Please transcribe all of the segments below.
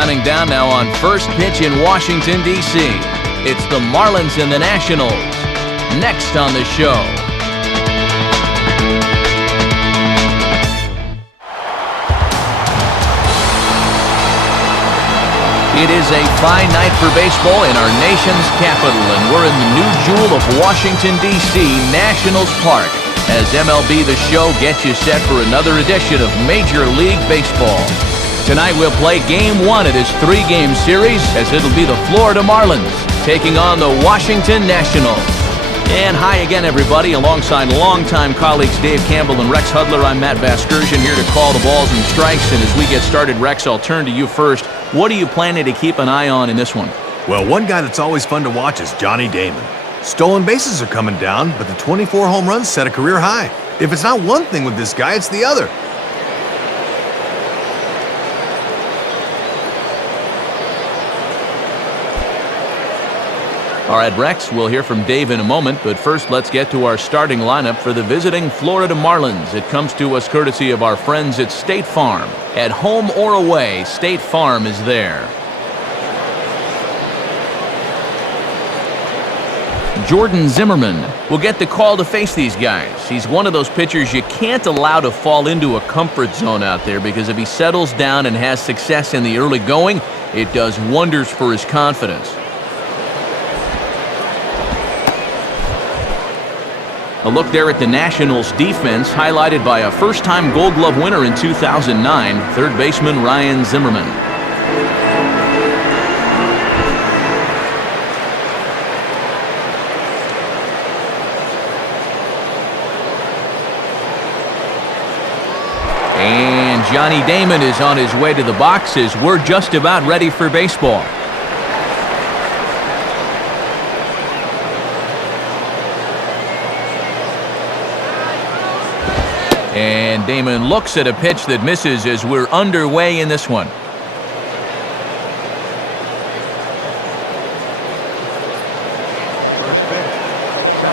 Counting down now on first pitch in Washington, D.C. It's the Marlins and the Nationals. Next on the show. It is a fine night for baseball in our nation's capital, and we're in the new jewel of Washington, D.C., Nationals Park, as MLB The Show gets you set for another edition of Major League Baseball. Tonight we'll play Game 1 of this 3-game series, as it'll be the Florida Marlins taking on the Washington Nationals. And hi again, everybody. Alongside longtime colleagues Dave Campbell and Rex Hudler, I'm Matt Vasgersian here to call the balls and strikes. And as we get started, Rex, I'll turn to you first. What are you planning to keep an eye on in this one? Well, one guy that's always fun to watch is Johnny Damon. Stolen bases are coming down, but the 24 home runs set a career high. If it's not one thing with this guy, it's the other. All right, Rex, we'll hear from Dave in a moment, but first let's get to our starting lineup for the visiting Florida Marlins. It comes to us courtesy of our friends at State Farm. At home or away, State Farm is there. Jordan Zimmerman will get the call to face these guys. He's one of those pitchers you can't allow to fall into a comfort zone out there, because if he settles down and has success in the early going, it does wonders for his confidence. A look there at the Nationals' defense, highlighted by a first-time Gold Glove winner in 2009, third baseman Ryan Zimmerman. And Johnny Damon is on his way to the boxes. We're just about ready for baseball. And Damon looks at a pitch that misses as we're underway in this one. First pitch, 7-0.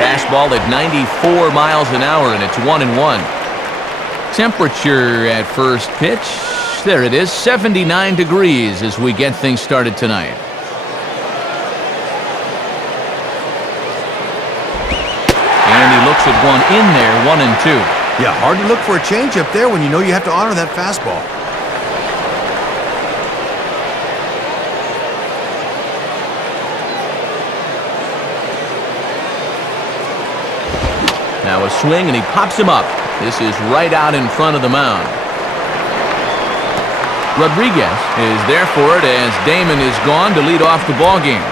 Fastball at 94 miles an hour, and it's 1-1. Temperature at first pitch, there it is, 79 degrees as we get things started tonight. Looks at one in there, 1-2. Yeah, hard to look for a changeup there when you know you have to honor that fastball. Now a swing, and he pops him up. This is right out in front of the mound. Rodriguez is there for it as Damon is gone to lead off the ballgame.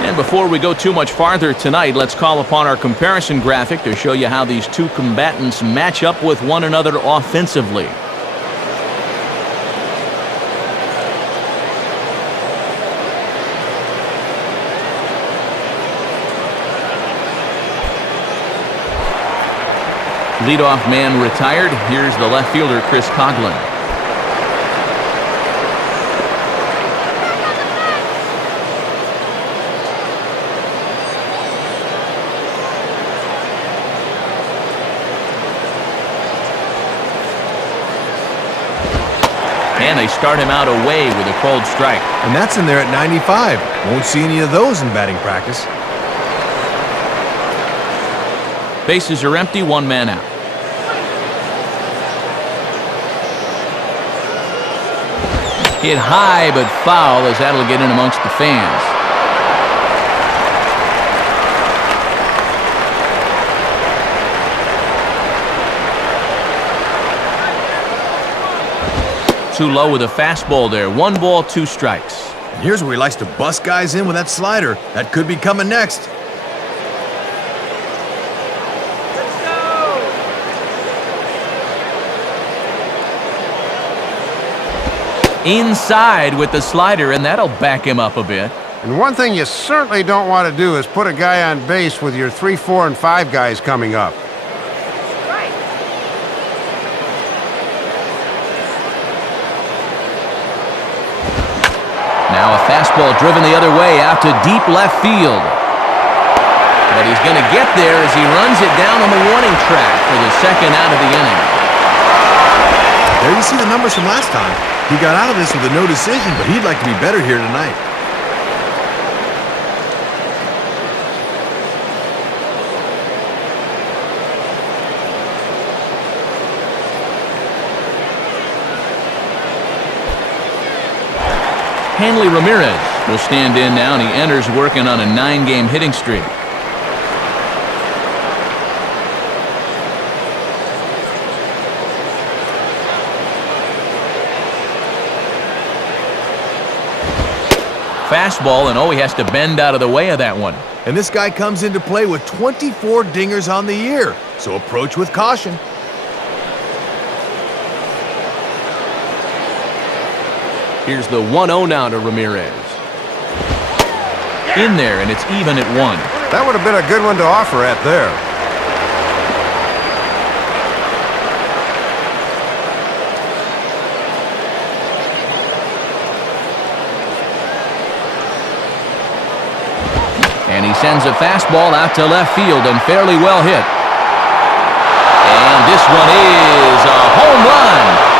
And before we go too much farther tonight, let's call upon our comparison graphic to show you how these two combatants match up with one another offensively. Leadoff man retired. Here's the left fielder, Chris Coughlin. And they start him out away with a cold strike. And that's in there at 95. Won't see any of those in batting practice. Bases are empty, one man out. Hit high but foul, as that'll get in amongst the fans. Too low with a fastball there. 1 ball, 2 strikes. And here's where he likes to bust guys in with that slider. That could be coming next. Let's go! Inside with the slider, and that'll back him up a bit. And one thing you certainly don't want to do is put a guy on base with your 3, 4, and 5 guys coming up. Now a fastball driven the other way out to deep left field. But he's going to get there as he runs it down on the warning track for the second out of the inning. There you see the numbers from last time. He got out of this with a no decision, but he'd like to be better here tonight. Hanley Ramirez will stand in now, and he enters working on a 9-game hitting streak. Fastball, and he has to bend out of the way of that one. And this guy comes into play with 24 dingers on the year, so approach with caution. Here's the 1-0 now to Ramirez. In there, and it's even at 1. That would have been a good one to offer at there. And he sends a fastball out to left field and fairly well hit. And this one is a home run.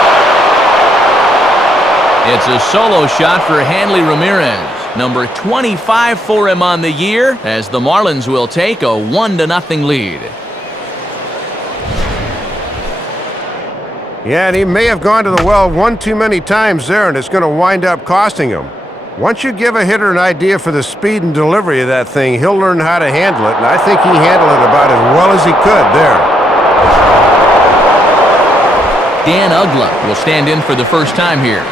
It's a solo shot for Hanley Ramirez, number 25 for him on the year, as the Marlins will take a 1-0 lead. Yeah, and he may have gone to the well one too many times there, and it's going to wind up costing him. Once you give a hitter an idea for the speed and delivery of that thing, he'll learn how to handle it, and I think he handled it about as well as he could there. Dan Uggla will stand in for the first time here.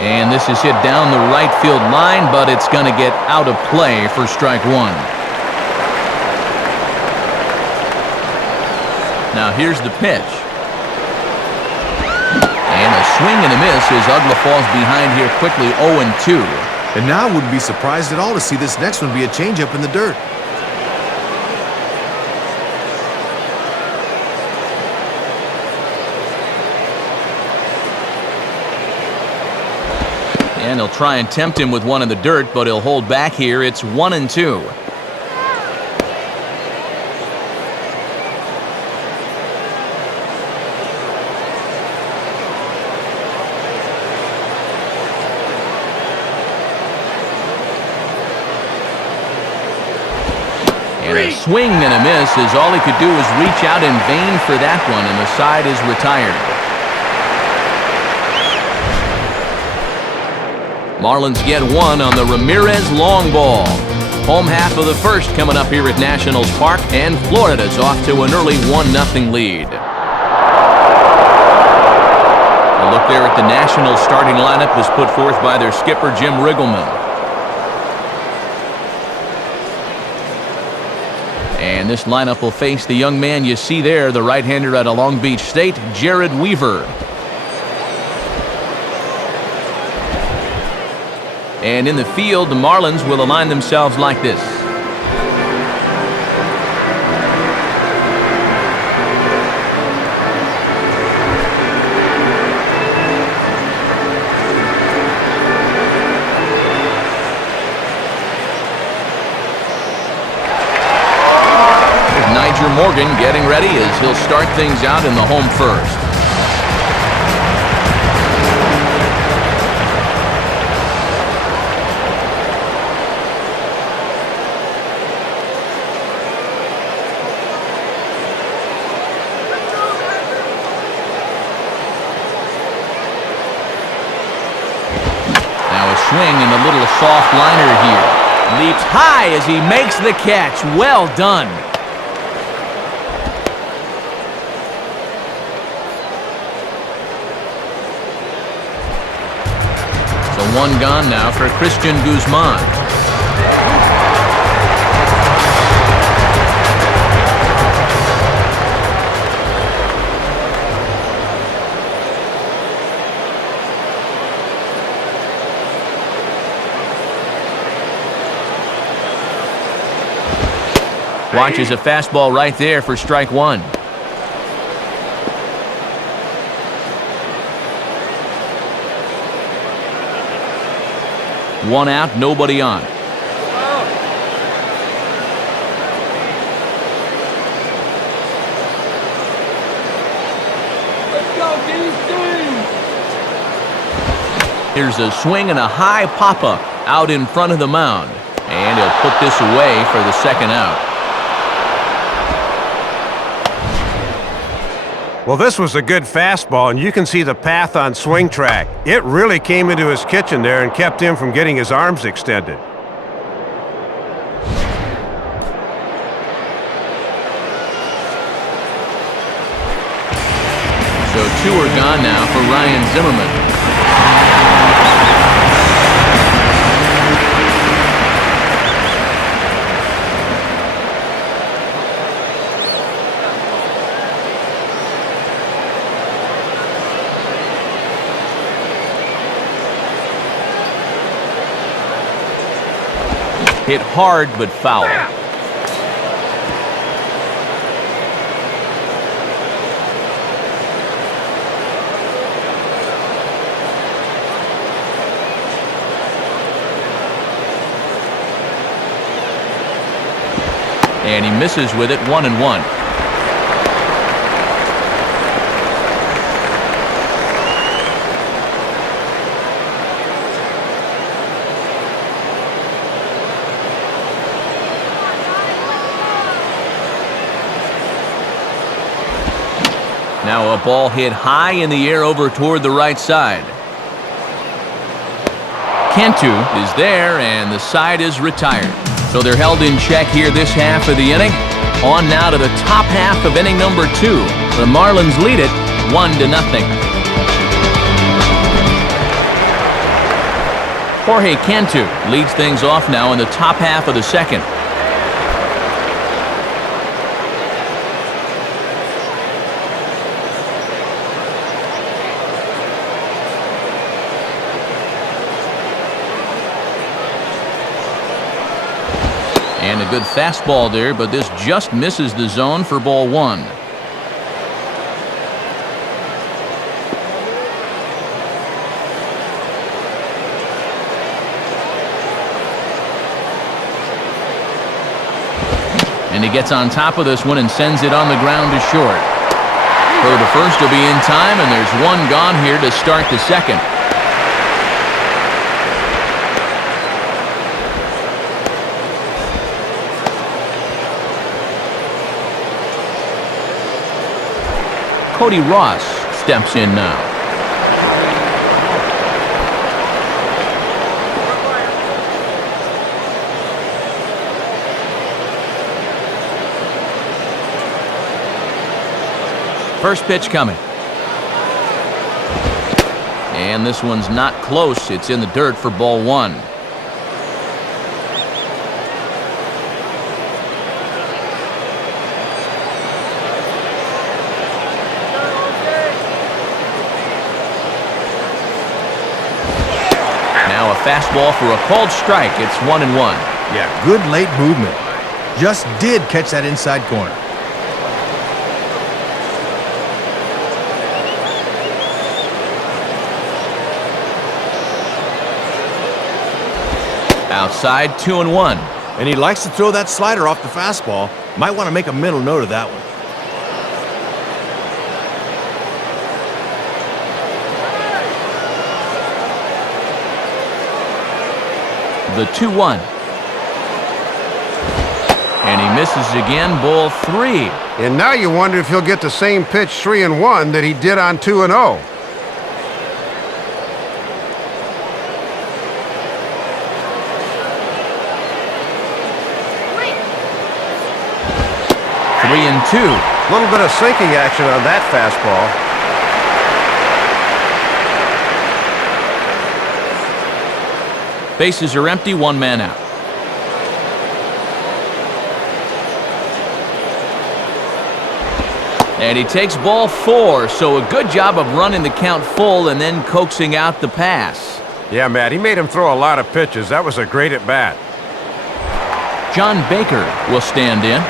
And this is hit down the right field line, but it's going to get out of play for strike 1. Now here's the pitch. And a swing and a miss as Uggla falls behind here quickly, 0-2. And now I wouldn't be surprised at all to see this next one be a changeup in the dirt. And he'll try and tempt him with one in the dirt, but he'll hold back here. It's 1-2. And a swing and a miss as all he could do was reach out in vain for that one, and the side is retired. Marlins get one on the Ramirez long ball. Home half of the first coming up here at Nationals Park, and Florida's off to an early 1-0 lead. A look there at the Nationals starting lineup is put forth by their skipper Jim Riggleman. And this lineup will face the young man you see there, the right-hander out of Long Beach State, Jared Weaver. And in the field, the Marlins will align themselves like this. There's Niger Morgan getting ready as he'll start things out in the home first. Swing and a little soft liner here. Leaps high as he makes the catch. Well done. So one gone now for Christian Guzman. Watches a fastball right there for strike one. One out, nobody on. Let's go, DC! Here's a swing and a high pop-up out in front of the mound. And he'll put this away for the second out. Well, this was a good fastball, and you can see the path on swing track. It really came into his kitchen there and kept him from getting his arms extended. So two are gone now for Ryan Zimmerman. Hit hard but foul. And he misses with it, 1-1. Now a ball hit high in the air over toward the right side. Cantu is there, and the side is retired. So they're held in check here this half of the inning. On now to the top half of inning number 2. The Marlins lead it 1-0. Jorge Cantu leads things off now in the top half of the second. And a good fastball there, but this just misses the zone for ball one. And he gets on top of this one and sends it on the ground to short. Throw to first will be in time, and there's one gone here to start the second. Cody Ross steps in now. First pitch coming. And this one's not close. It's in the dirt for ball one. Now a fastball for a called strike. It's 1-1. Yeah, good late movement. Just did catch that inside corner. Outside, 2-1. And he likes to throw that slider off the fastball. Might want to make a mental note of that one. The 2-1. And he misses again, ball 3. And now you wonder if he'll get the same pitch 3-1 that he did on 2-0. Three and two. A little bit of sinking action on that fastball. Bases are empty, one man out. And he takes ball 4, so a good job of running the count full and then coaxing out the pass. Yeah, Matt, he made him throw a lot of pitches. That was a great at-bat. John Baker will stand in.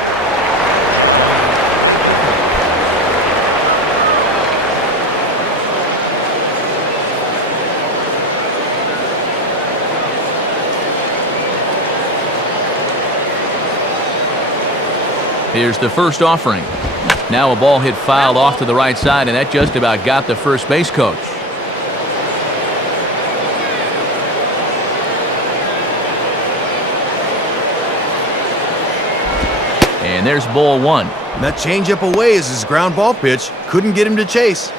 Here's the first offering. Now a ball hit fouled off to the right side, and that just about got the first base coach. And there's ball one. And that changeup away is his ground ball pitch. Couldn't get him to chase.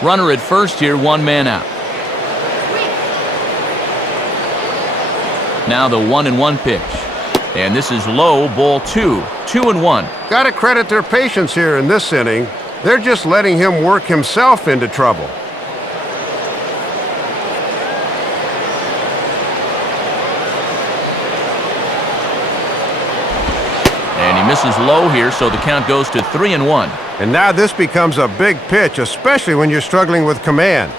Runner at first here, one man out. Now the 1-1 pitch. And this is low, ball two. 2-1. Got to credit their patience here in this inning. They're just letting him work himself into trouble. Misses low here, so the count goes to 3-1. And now this becomes a big pitch, especially when you're struggling with command.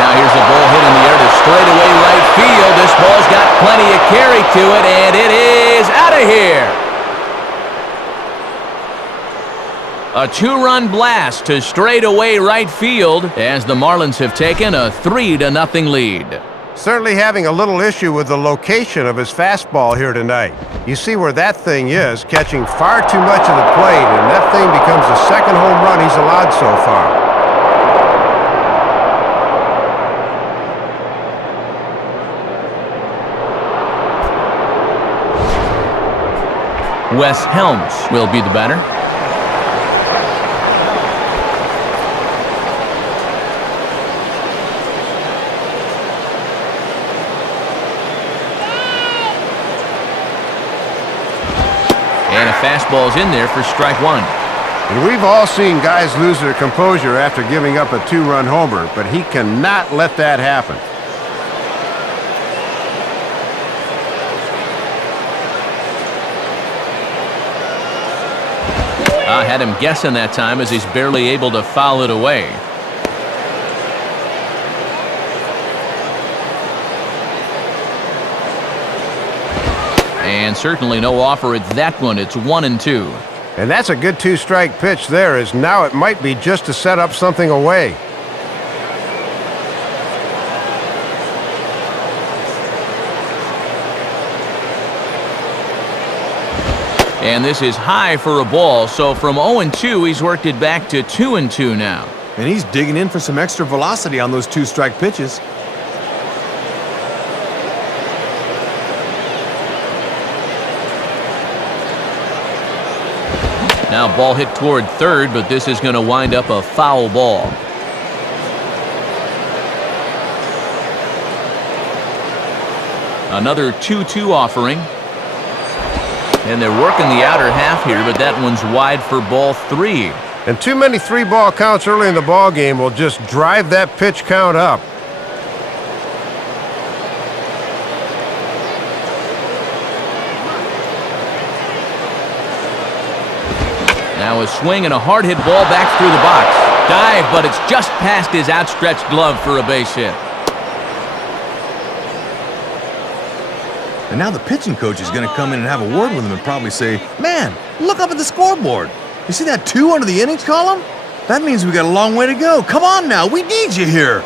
Now here's a ball hit in the air to straightaway right field. This ball's got plenty of carry to it, and it is out of here. A two-run blast to straightaway right field as the Marlins have taken a 3-0 lead. Certainly having a little issue with the location of his fastball here tonight. You see where that thing is, catching far too much of the plate, and that thing becomes the second home run he's allowed so far. Wes Helms will be the batter. And a fastball's in there for strike one. And we've all seen guys lose their composure after giving up a two-run homer, but he cannot let that happen. I had him guessing that time as he's barely able to foul it away. And certainly no offer at that one. It's 1-2. And that's a good two-strike pitch there, as now it might be just to set up something away. And this is high for a ball, so from 0-2, he's worked it back to 2-2 now. And he's digging in for some extra velocity on those two-strike pitches. Now ball hit toward third, but this is going to wind up a foul ball. Another 2-2 offering. And they're working the outer half here, but that one's wide for ball three. And too many three-ball counts early in the ball game will just drive that pitch count up. Now a swing and a hard hit ball back through the box. Dive, but it's just past his outstretched glove for a base hit. And now the pitching coach is going to come in and have a word with him and probably say, "Man, look up at the scoreboard. You see that 2 under the innings column? That means we got a long way to go. Come on now, we need you here."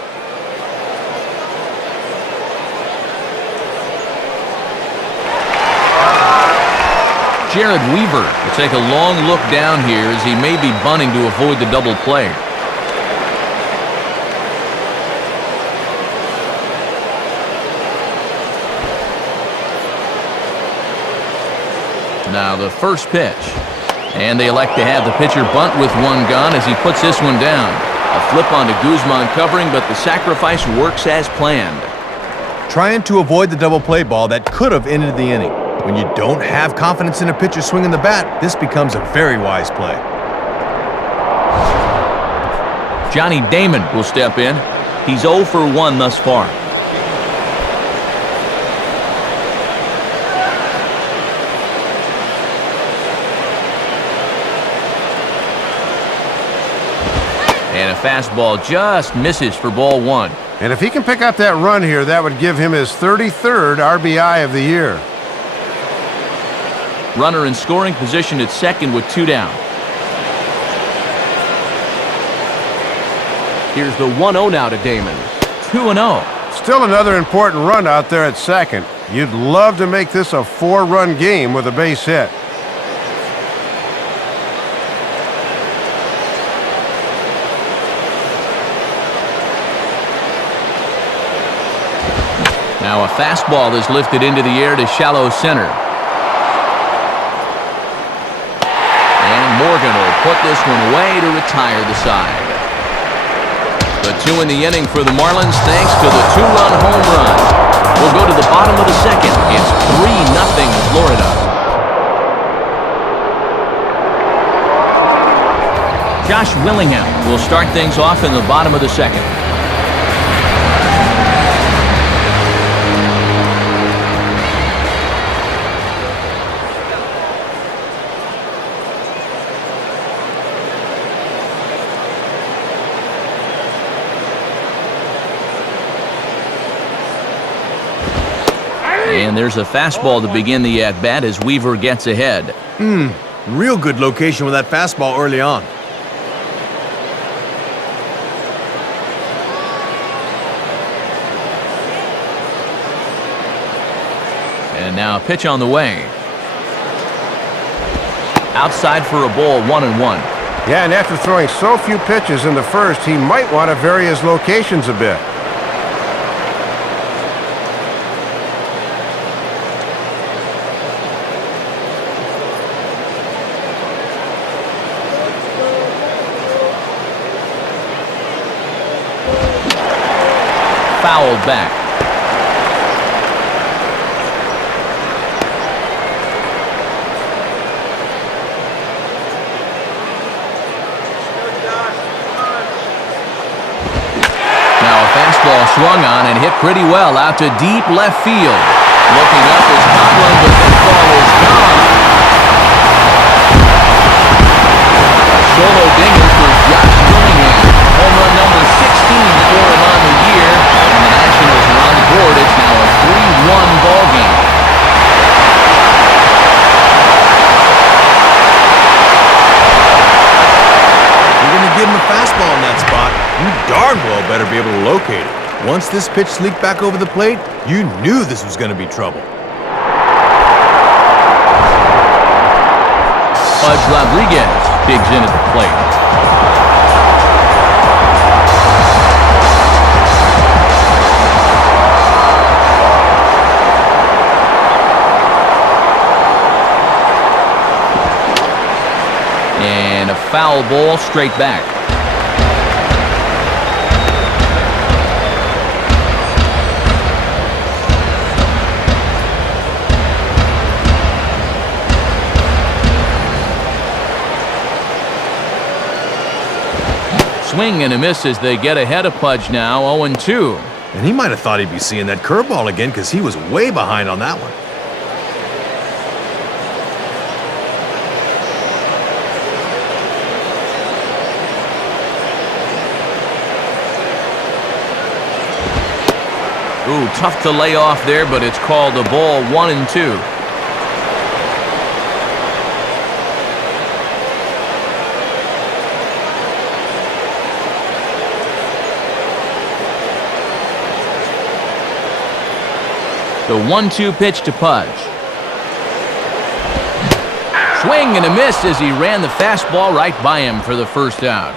Jared Weaver will take a long look down here as he may be bunting to avoid the double play. Now the first pitch. And they elect to have the pitcher bunt with one gone as he puts this one down. A flip onto Guzman covering, but the sacrifice works as planned. Trying to avoid the double play ball that could have ended the inning. When you don't have confidence in a pitcher swinging the bat, this becomes a very wise play. Johnny Damon will step in. He's 0 for 1 thus far. And a fastball just misses for ball one. And if he can pick up that run here, that would give him his 33rd RBI of the year. Runner in scoring position at second with 2 down. Here's the 1-0 now to Damon. 2-0. Still another important run out there at second. You'd love to make this a 4-run game with a base hit. Now a fastball is lifted into the air to shallow center. And Morgan will put this one away to retire the side. The 2 in the inning for the Marlins thanks to the 2-run home run. We'll go to the bottom of the second. It's 3-0 Florida. Josh Willingham will start things off in the bottom of the second. And there's a fastball to begin the at-bat as Weaver gets ahead. Real good location with that fastball early on. And now a pitch on the way. Outside for a ball, 1-1. Yeah, and after throwing so few pitches in the first, he might want to vary his locations a bit. Fouled back. Now a fastball swung on and hit pretty well out to deep left field. Looking up is Conlon, but that ball is gone. A solo dinger for Josh Willingham. Home run number 16 for him on the year. And the Nationals are on the board. It's now a 3-1 ball game. You're going to give him a fastball in that spot. You darn well better be able to locate it. Once this pitch sneaked back over the plate, you knew this was going to be trouble. Pudge Rodriguez digs in at the plate. And a foul ball straight back. Swing and a miss as they get ahead of Pudge now, 0-2. And he might have thought he'd be seeing that curveball again because he was way behind on that one. Ooh, tough to lay off there, but it's called a ball, 1-2. The 1-2 pitch to Pudge. Swing and a miss as he ran the fastball right by him for the first out.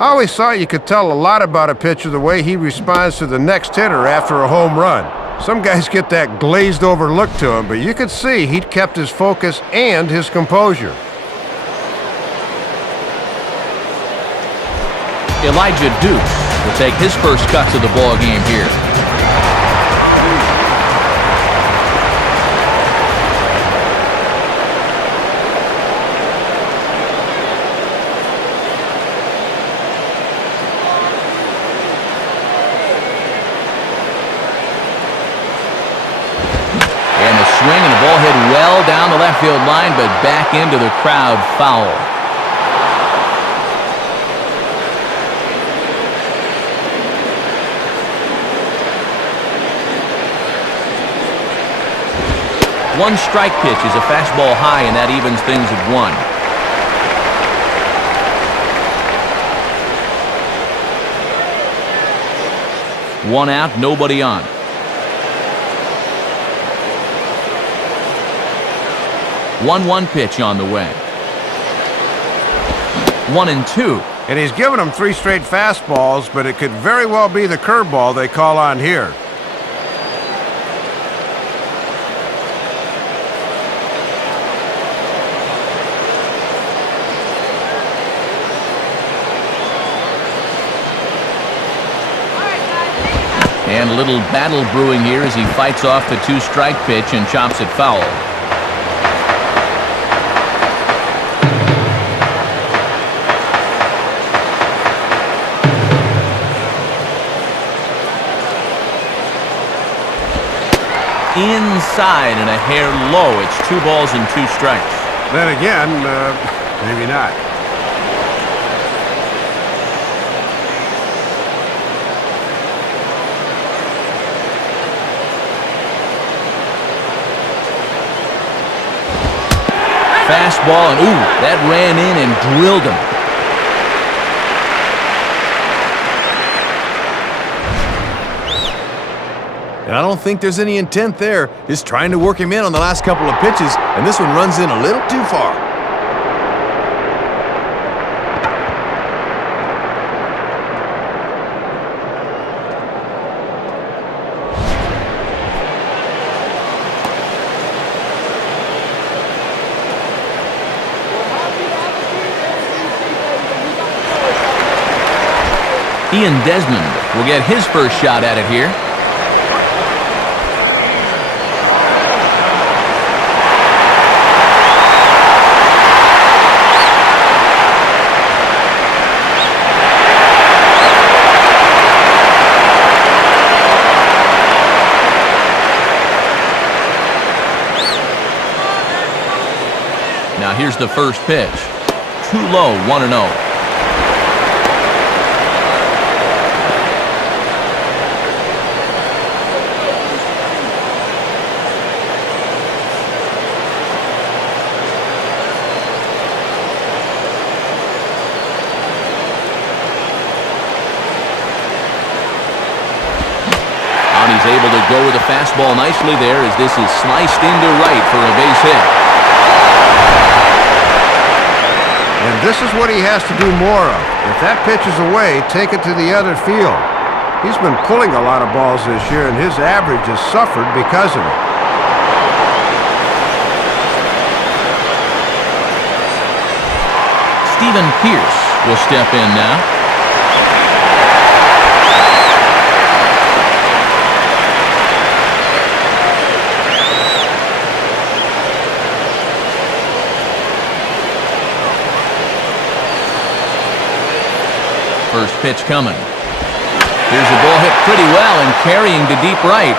I always thought you could tell a lot about a pitcher the way he responds to the next hitter after a home run. Some guys get that glazed over look to him, but you could see he'd kept his focus and his composure. Elijah Dukes will take his first cut to the ball game here. And a swing and the ball hit well down the left field line, but back into the crowd, foul. One strike pitch is a fastball high, and that evens things at 1. One out, nobody on. One pitch on the way. 1-2. And he's given them 3 straight fastballs, but it could very well be the curveball they call on here. And a little battle brewing here as he fights off the 2-strike pitch and chops it foul. Inside and a hair low. It's 2 balls and 2 strikes. Then again, maybe not. Fastball, and ooh, that ran in and drilled him. And I don't think there's any intent there. Just trying to work him in on the last couple of pitches, and this one runs in a little too far. Ian Desmond will get his first shot at it here. Now here's the first pitch. Too low, 1-0. He's able to go with a fastball nicely there as this is sliced into right for a base hit. And this is what he has to do more of. If that pitch is away, take it to the other field. He's been pulling a lot of balls this year, and his average has suffered because of it. Stephen Pierce will step in now. First pitch coming. Here's a ball hit pretty well and carrying to deep right.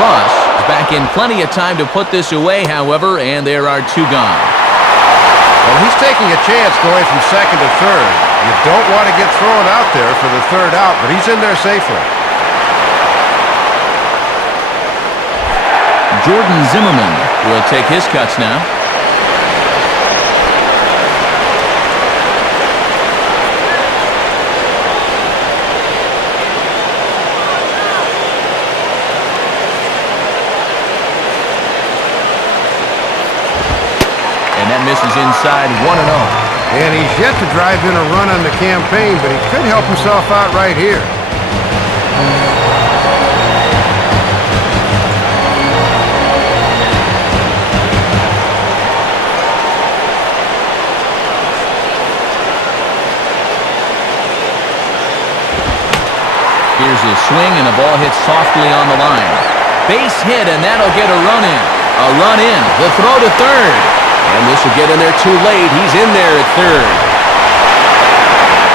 Ross is back in plenty of time to put this away, however, and there are 2 gone. Well, he's taking a chance going from second to third. You don't want to get thrown out there for the 3rd out, but he's in there safely. Jordan Zimmerman will take his cuts now. And that misses inside, 1-0. And he's yet to drive in a run on the campaign, but he could help himself out right here. Here's a swing and a ball hit softly on the line. Base hit, and that'll get a run in. A run in. The throw to third. And this will get in there too late. He's in there at third.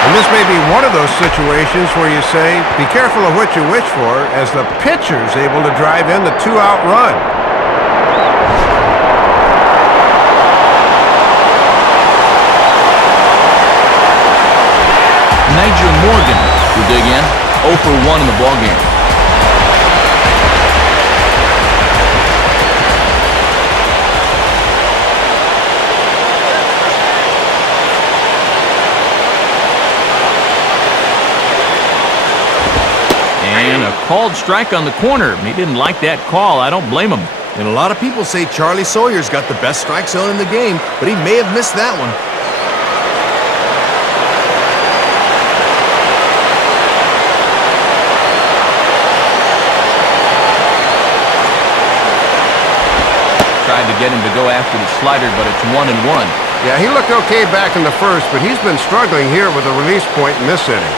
And this may be one of those situations where you say, be careful of what you wish for, as the pitcher's able to drive in the 2-out run. Niger Morgan will dig in. 0 for 1 in the ballgame. called strike on the corner. He didn't like that call. I don't blame him. And a lot of people say Charlie Sawyer's got the best strike zone in the game, but he may have missed that one. Tried to get him to go after the slider, but it's 1-1. Yeah, he looked okay back in the first, but he's been struggling here with a release point in this inning.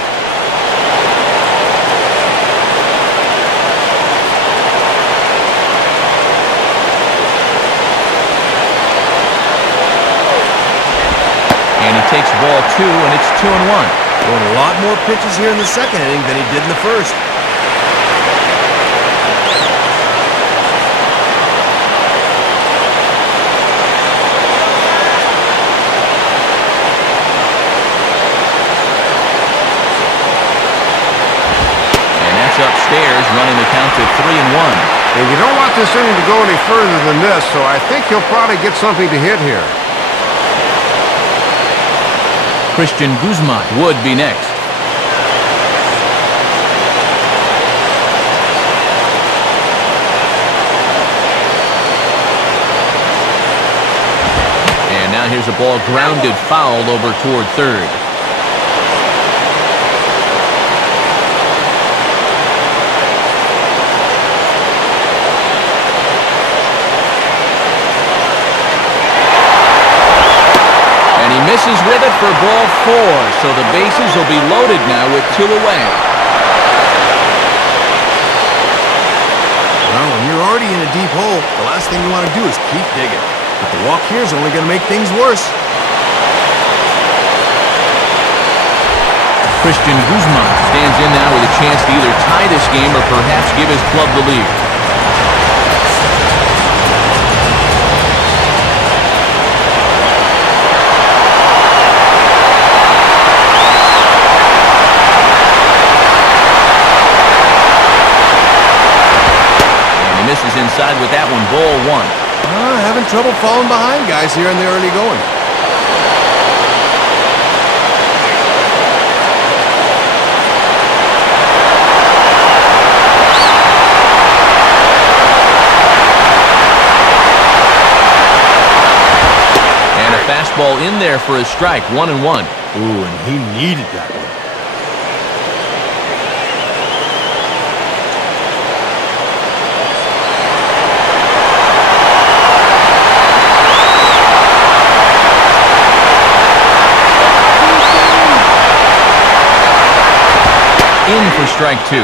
And he takes ball 2, and it's 2-1. Throwing a lot more pitches here in the second inning than he did in the first. Upstairs, running the count to 3-1. And you don't want this inning to go any further than this, so I think he'll probably get something to hit here. Christian Guzman would be next. And now here's a ball grounded foul over toward third. Misses with it for ball 4, so the bases will be loaded now with 2 away. Well, when you're already in a deep hole, the last thing you want to do is keep digging. But the walk here is only going to make things worse. Christian Guzman stands in now with a chance to either tie this game or perhaps give his club the lead. Misses inside with that one, ball 1. Having trouble falling behind guys here in the early going. And a fastball in there for a strike, 1-1. Ooh, and he needed that one. In for strike 2.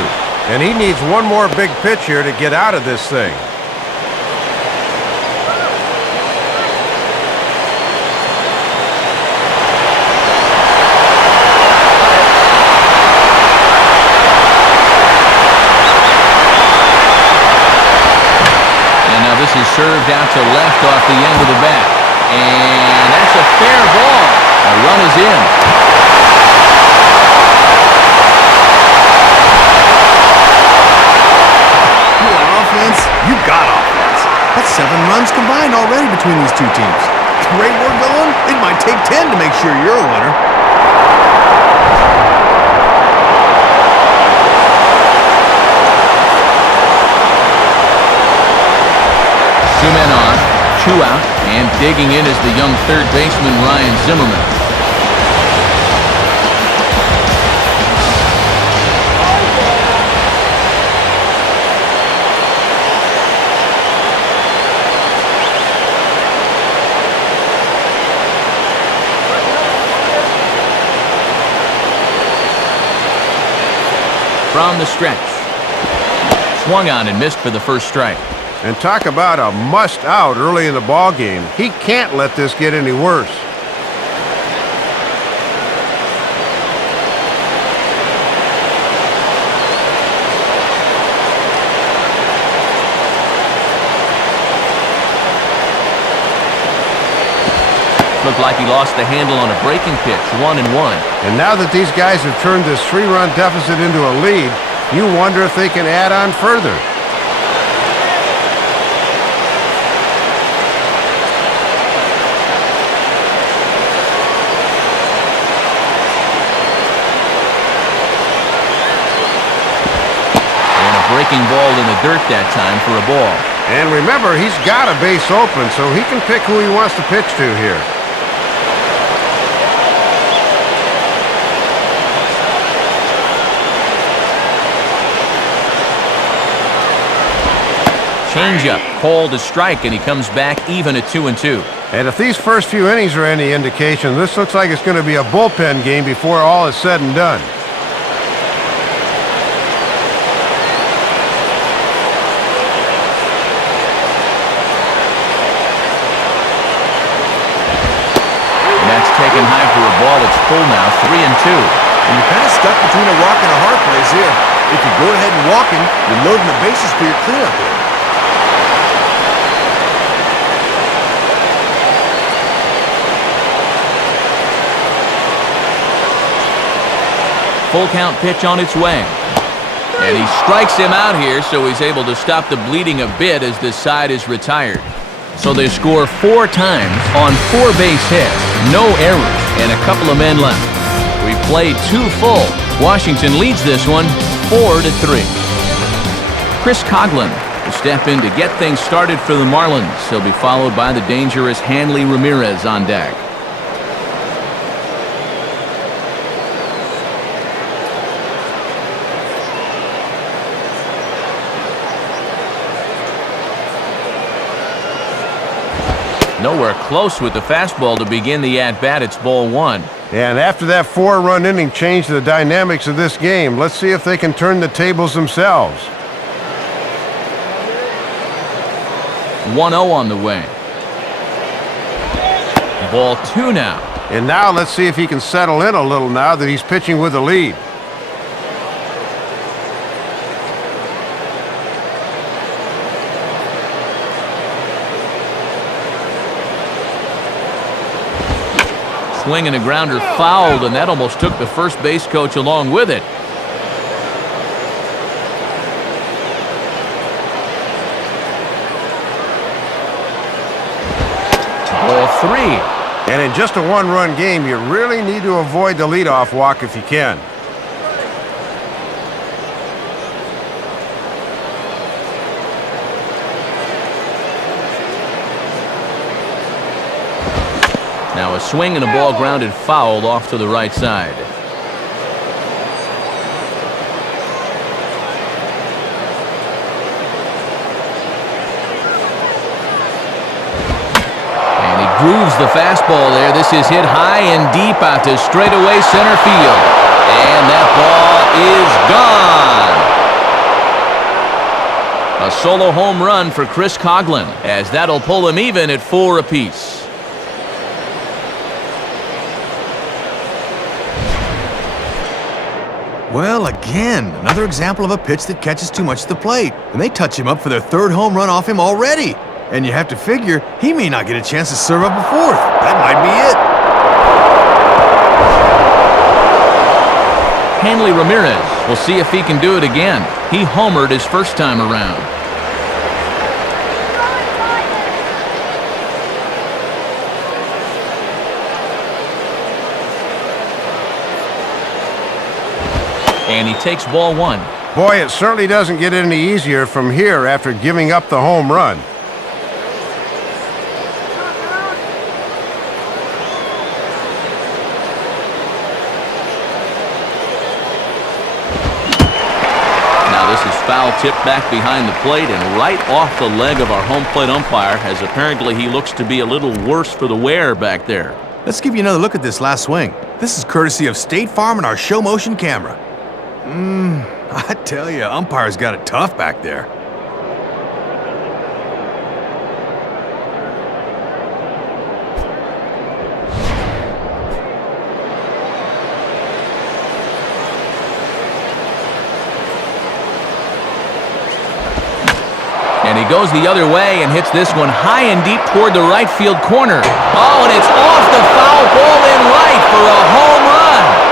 And he needs one more big pitch here to get out of this thing. And now this is served out to left off the end of the bat. And that's a fair ball. A run is in. You got offense. That's 7 runs combined already between these two teams. The rate we're going, it might take 10 to make sure you're a winner. 2 men on, 2 out, and digging in is the young third baseman Ryan Zimmerman. From the stretch. Swung on and missed for the first strike. And talk about a must-out early in the ball game. He can't let this get any worse. Looked like he lost the handle on a breaking pitch, 1-1. And now that these guys have turned this 3-run deficit into a lead, you wonder if they can add on further. the dirt that time for a ball. And remember, he's got a base open, so he can pick who he wants to pitch to here. Changeup, called a strike, and he comes back even at 2-2. And if these first few innings are any indication, this looks like it's going to be a bullpen game before all is said and done. And that's taken high for a ball. It's full now, 3-2. And you're kind of stuck between a rock and a hard place here. If you go ahead and walk him, you're loading the bases for your cleanup here. Full count pitch on its way. And he strikes him out here, so he's able to stop the bleeding a bit as this side is retired. So they score 4 times on 4 base hits, no errors, and a couple of men left. We played 2 full. Washington leads this one 4-3. Chris Coghlan will step in to get things started for the Marlins. He'll be followed by the dangerous Hanley Ramirez on deck. Nowhere close with the fastball to begin the at-bat. It's ball 1. And after that 4-run inning changed the dynamics of this game, let's see if they can turn the tables themselves. 1-0 on the way. Ball 2 now. And now let's see if he can settle in a little now that he's pitching with a lead. Swing and a grounder fouled, and that almost took the first base coach along with it. Ball 3. And in just a 1-run game, you really need to avoid the leadoff walk if you can. Now a swing and a ball grounded fouled off to the right side. And he grooves the fastball there. This is hit high and deep out to straightaway center field. And that ball is gone. A solo home run for Chris Coghlan, as that'll pull him even at 4 apiece. Well, again, another example of a pitch that catches too much at the plate. And they touch him up for their 3rd home run off him already. And you have to figure he may not get a chance to serve up a 4th. That might be it. Hanley Ramirez. We'll see if he can do it again. He homered his first time around. And he takes ball 1. Boy, it certainly doesn't get any easier from here after giving up the home run. Now this is foul tipped back behind the plate and right off the leg of our home plate umpire, as apparently he looks to be a little worse for the wear back there. Let's give you another look at this last swing. This is courtesy of State Farm and our show motion camera. I tell you, umpire's got it tough back there. And he goes the other way and hits this one high and deep toward the right field corner. Oh, and it's off the foul ball in right for a home run.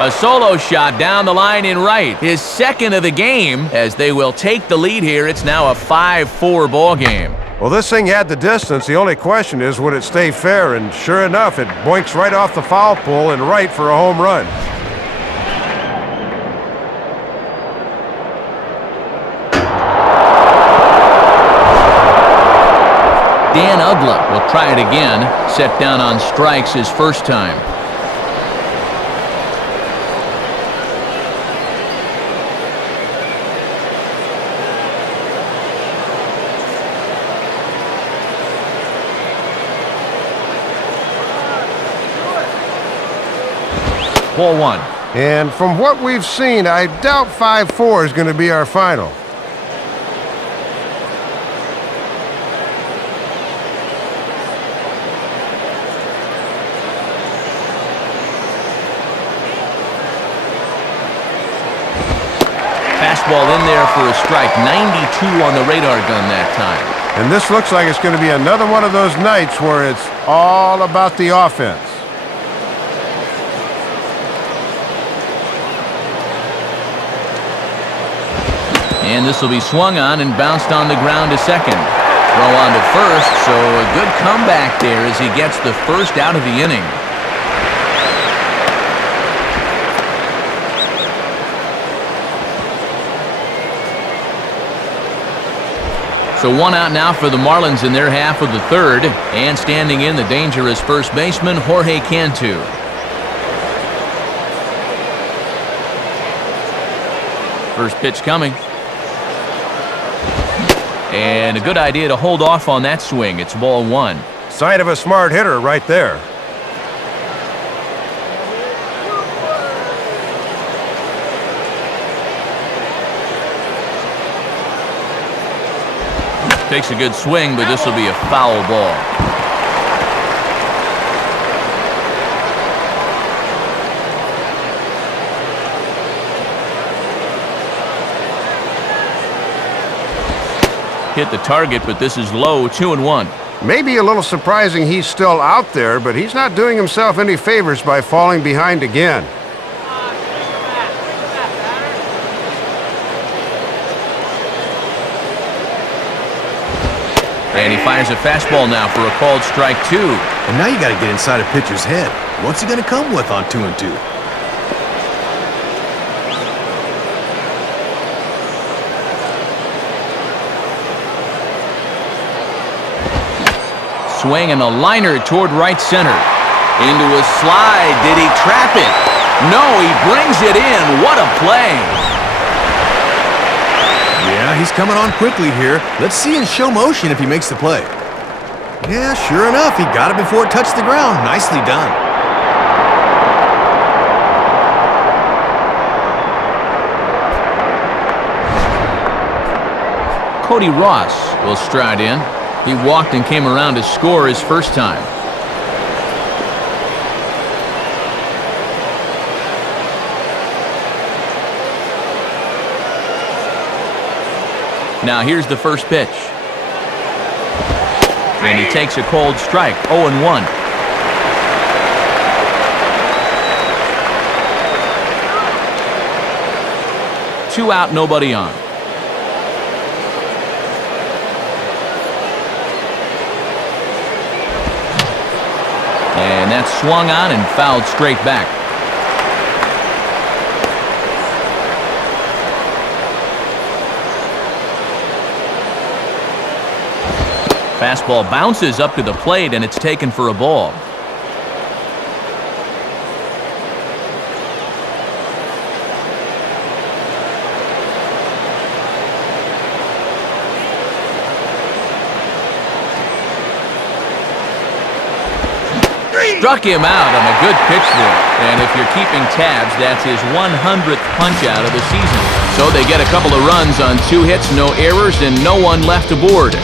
A solo shot down the line in right. His 2nd of the game, as they will take the lead here. It's now a 5-4 ball game. Well, this thing had the distance. The only question is, would it stay fair? And sure enough, it boinks right off the foul pole and right for a home run. Dan Ugla will try it again. Set down on strikes his first time. Ball one. And from what we've seen, I doubt 5-4 is going to be our final. Fastball in there for a strike. 92 on the radar gun that time. And this looks like it's going to be another one of those nights where it's all about the offense. And this will be swung on and bounced on the ground to second. Throw on to first, so a good comeback there as he gets the first out of the inning. So one out now for the Marlins in their half of the third. And standing in, the dangerous first baseman, Jorge Cantu. First pitch coming. And a good idea to hold off on that swing. It's ball one. Sign of a smart hitter right there. Takes a good swing, but this will be a foul ball. Hit the target, but this is low, 2-1. Maybe a little surprising he's still out there, but he's not doing himself any favors by falling behind again. And he fires a fastball now for a called strike two. And now you got to get inside a pitcher's head. What's he going to come with on 2-2? Swing and a liner toward right center. Into a slide. Did he trap it? No, he brings it in. What a play. Yeah, he's coming on quickly here. Let's see in show motion if he makes the play. Yeah, sure enough, he got it before it touched the ground. Nicely done. Cody Ross will stride in. He walked and came around to score his first time. Now here's the first pitch. And he takes a cold strike, 0-1. Two out, nobody on. And that's swung on and fouled straight back. Fastball bounces up to the plate, and it's taken for a ball. Struck him out on a good pitch there. And if you're keeping tabs, that's his 100th punch out of the season. So they get a couple of runs on 2 hits, no errors, and no one left aboard.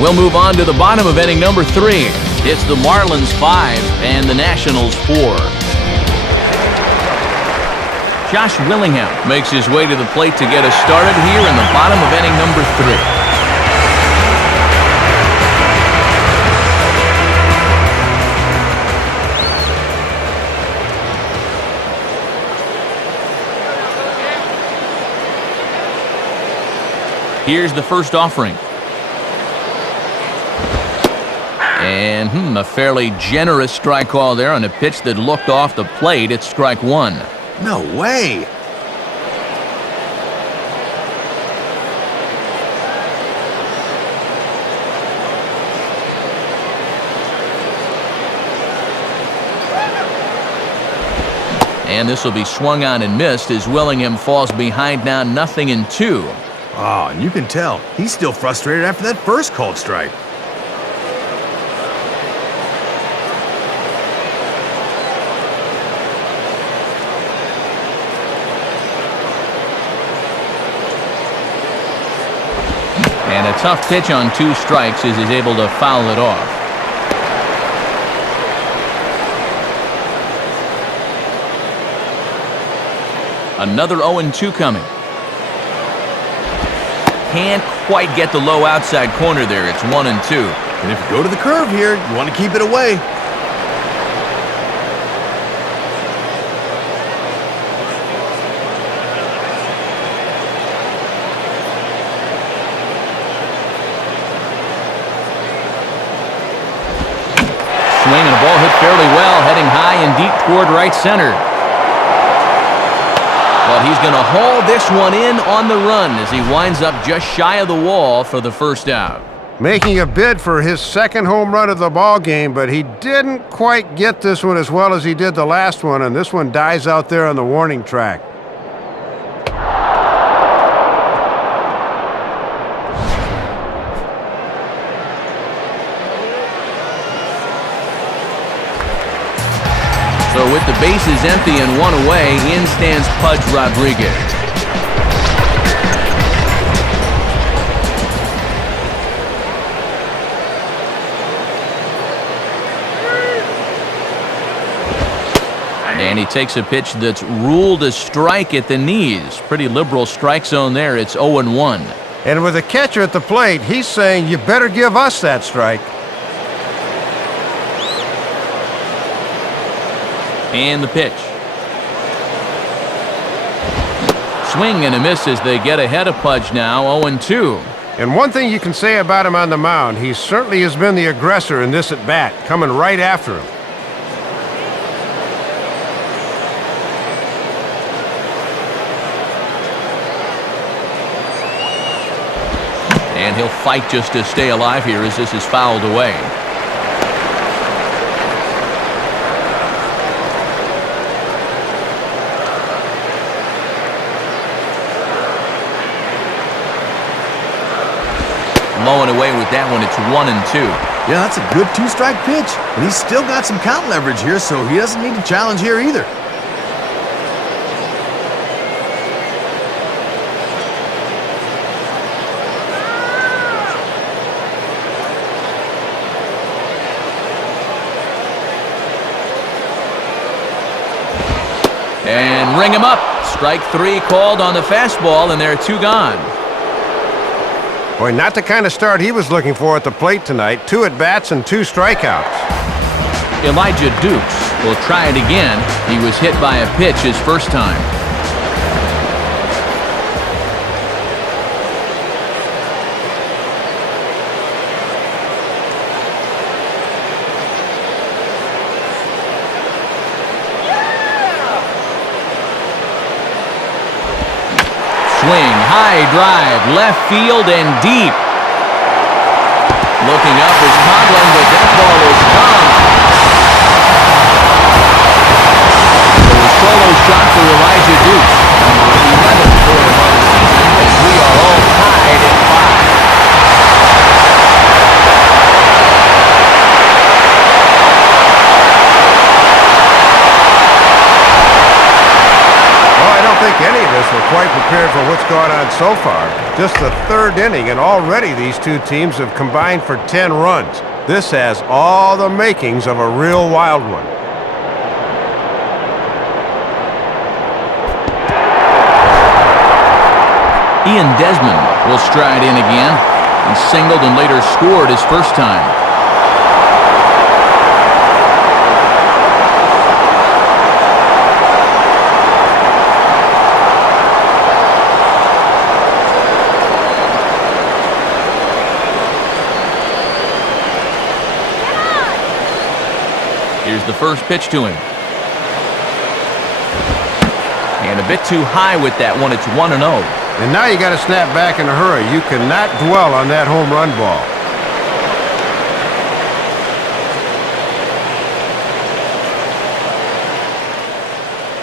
We'll move on to the bottom of inning number 3. It's the Marlins 5 and the Nationals 4. Josh Willingham makes his way to the plate to get us started here in the bottom of inning number 3. Here's the first offering. And a fairly generous strike call there on a pitch that looked off the plate. It's strike one. No way. And this will be swung on and missed as Willingham falls behind now 0-2. Oh, and you can tell he's still frustrated after that first called strike. And a tough pitch on 2 strikes as he's able to foul it off. Another 0-2 coming. Can't quite get the low outside corner there. It's 1-2. And if you go to the curve here, you want to keep it away. Swing and a ball hit fairly well, heading high and deep toward right center. But he's going to haul this one in on the run as he winds up just shy of the wall for the first out. Making a bid for his second home run of the ball game, but he didn't quite get this one as well as he did the last one, and this one dies out there on the warning track. So with the bases empty and 1 away, in stands Pudge Rodriguez. And he takes a pitch that's ruled a strike at the knees. Pretty liberal strike zone there. It's 0-1. And with the catcher at the plate, he's saying, you better give us that strike. And the pitch. Swing and a miss as they get ahead of Pudge now, 0-2. And one thing you can say about him on the mound, he certainly has been the aggressor in this at-bat, coming right after him. And he'll fight just to stay alive here as this is fouled away. Low and away with that one. It's 1-2. Yeah, that's a good 2-strike pitch. And he's still got some count leverage here, so he doesn't need to challenge here either. And ring him up. Strike 3 called on the fastball, and there are 2 gone. Boy, not the kind of start he was looking for at the plate tonight. 2 at-bats and 2 strikeouts. Elijah Dukes will try it again. He was hit by a pitch his first time. Swing, high drive, left field and deep. Looking up is Coughlin, but that ball is gone. So a solo shot for Elijah Dukes, number 11 for him on the season, and we are all tied at 5. I don't think any of us were quite prepared for what's gone on so far. Just the 3rd inning, and already these 2 teams have combined for 10 runs. This has all the makings of a real wild one. Ian Desmond will stride in again. He singled and later scored his first time. Here's the first pitch to him. And a bit too high with that one. It's 1-0. And now you got to snap back in a hurry. You cannot dwell on that home run ball.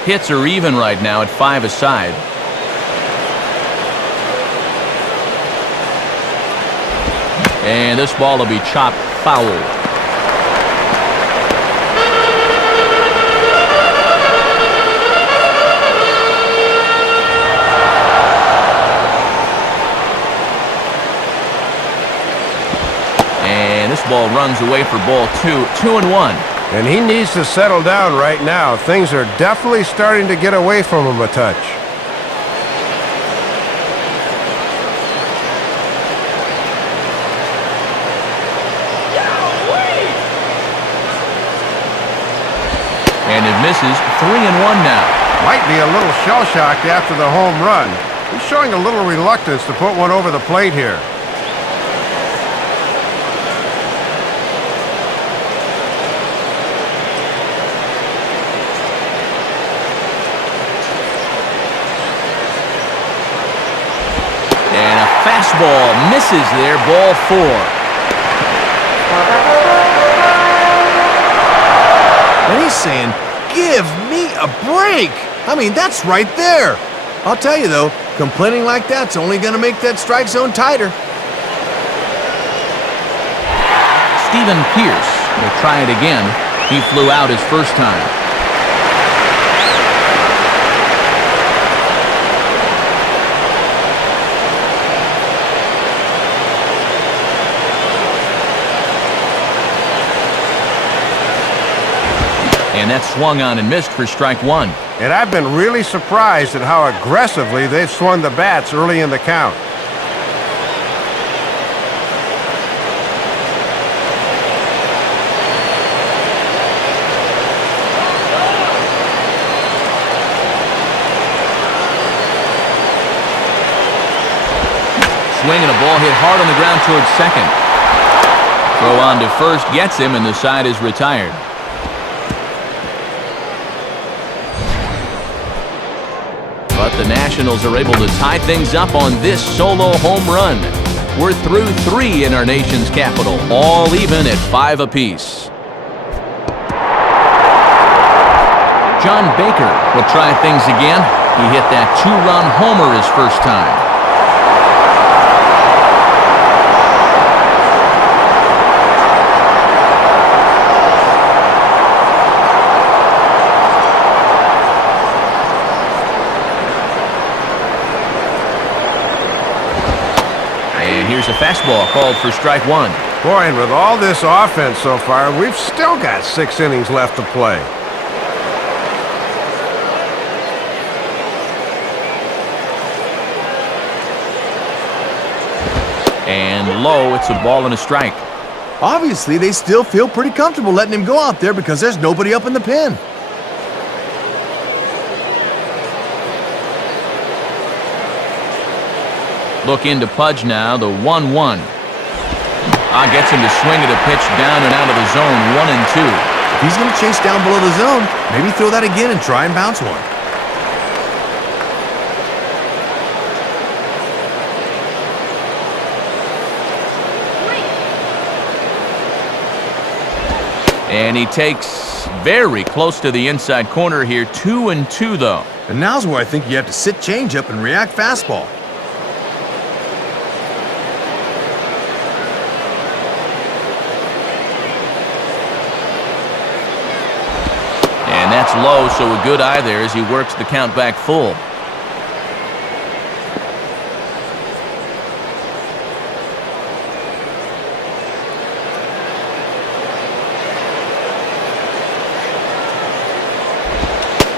hits are even right now at 5 aside. And this ball will be chopped foul. And this ball runs away for ball 2, 2-1. And he needs to settle down right now. Things are definitely starting to get away from him a touch. And it misses. 3-1 now. Might be a little shell-shocked after the home run. He's showing a little reluctance to put one over the plate here. And a fastball misses there, ball 4. And he's saying, give me a break. I mean, that's right there. I'll tell you, though, complaining like that's only going to make that strike zone tighter. Stephen Pierce will try it again. He flew out his first time. And that swung on and missed for strike 1. And I've been really surprised at how aggressively they've swung the bats early in the count. Swing and a ball hit hard on the ground towards second. Throw on to first gets him, and the side is retired. But the Nationals are able to tie things up on this solo home run. We're through 3 in our nation's capital, all even at 5 apiece. John Baker will try things again. He hit that 2-run homer his first time. Here's a fastball called for strike 1. Boy, and with all this offense so far, we've still got 6 innings left to play. And low, it's a ball and a strike. Obviously, they still feel pretty comfortable letting him go out there because there's nobody up in the pen. Look into Pudge now, the 1-1. Gets him to swing at a pitch down and out of the zone, 1-2. If he's going to chase down below the zone, maybe throw that again and try and bounce one. And he takes very close to the inside corner here, 2-2 though. And now's where I think you have to sit changeup and react fastball. And that's low, so a good eye there as he works the count back full.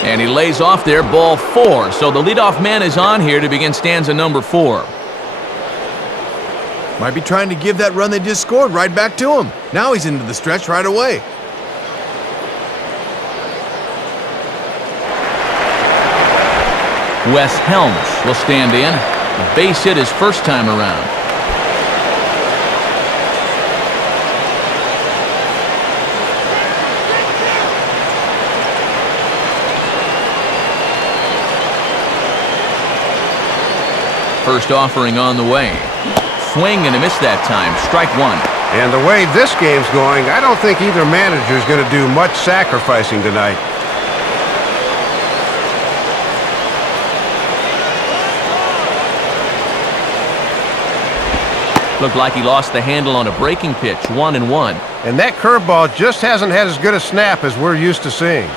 And he lays off there, ball 4. So the leadoff man is on here to begin stanza number 4. Might be trying to give that run they just scored right back to him. Now he's into the stretch right away. Wes Helms will stand in. A base hit his first time around. First offering on the way. Swing and a miss that time. Strike 1. And the way this game's going, I don't think either manager's going to do much sacrificing tonight. Looked like he lost the handle on a breaking pitch, 1-1. And that curveball just hasn't had as good a snap as we're used to seeing.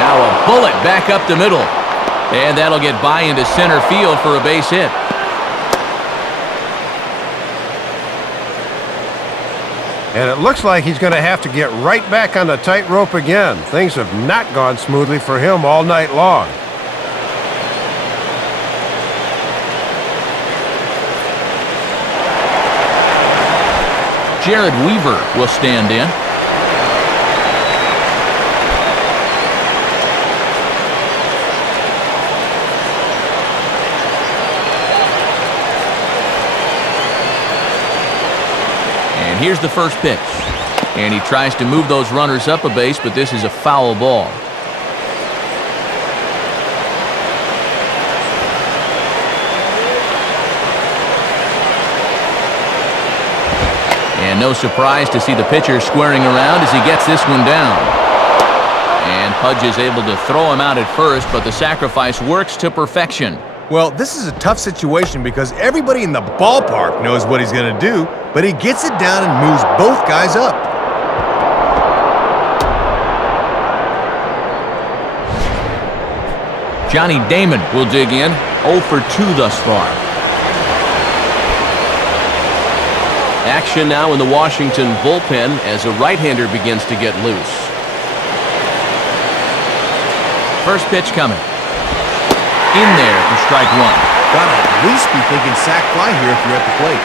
Now a bullet back up the middle. And that'll get by into center field for a base hit. And it looks like he's going to have to get right back on the tightrope again. Things have not gone smoothly for him all night long. Jared Weaver will stand in. And here's the first pitch. And he tries to move those runners up a base, but this is a foul ball. And no surprise to see the pitcher squaring around as he gets this one down. And Pudge is able to throw him out at first, but the sacrifice works to perfection. Well, this is a tough situation because everybody in the ballpark knows what he's going to do, but he gets it down and moves both guys up. Johnny Damon will dig in, 0 for 2 thus far. Action now in the Washington bullpen as a right-hander begins to get loose. First pitch coming. In there for strike one. Gotta at least be thinking sac fly here if you're at the plate.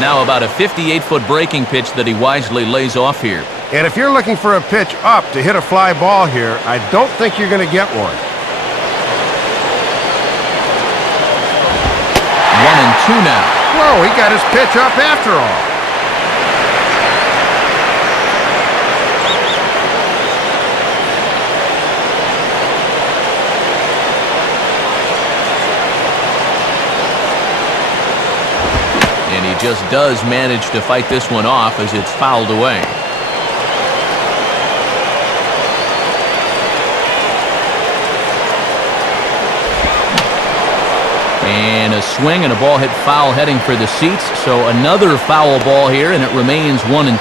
Now about a 58-foot breaking pitch that he wisely lays off here. And if you're looking for a pitch up to hit a fly ball here, I don't think you're going to get one. 1-2 now. Whoa, he got his pitch up after all. And he just does manage to fight this one off as it's fouled away. And a swing and a ball hit foul heading for the seats. So another foul ball here, and it remains 1-2.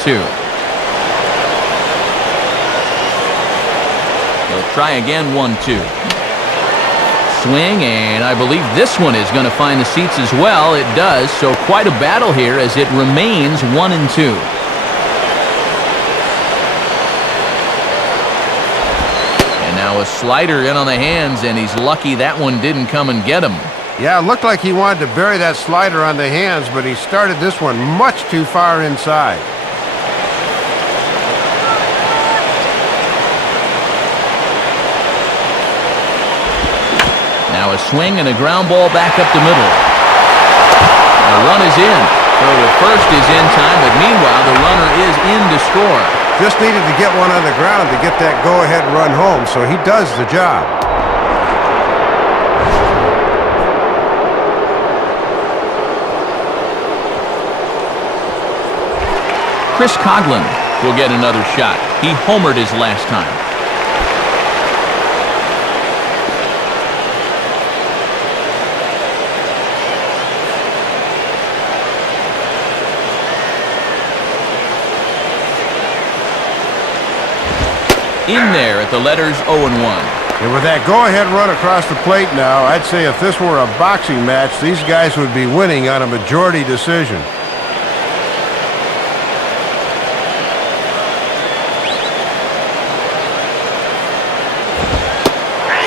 He'll try again, 1-2. Swing, and I believe this one is going to find the seats as well. It does, so quite a battle here as it remains 1-2. And now a slider in on the hands, and he's lucky that one didn't come and get him. Yeah, it looked like he wanted to bury that slider on the hands, but he started this one much too far inside. Now a swing and a ground ball back up the middle. The run is in. So the first is in time, but meanwhile the runner is in to score. Just needed to get one on the ground to get that go-ahead run home, so he does the job. Chris Coghlan will get another shot. He homered his last time. In there at the letters 0-1. And with that go-ahead run across the plate now, I'd say if this were a boxing match, these guys would be winning on a majority decision.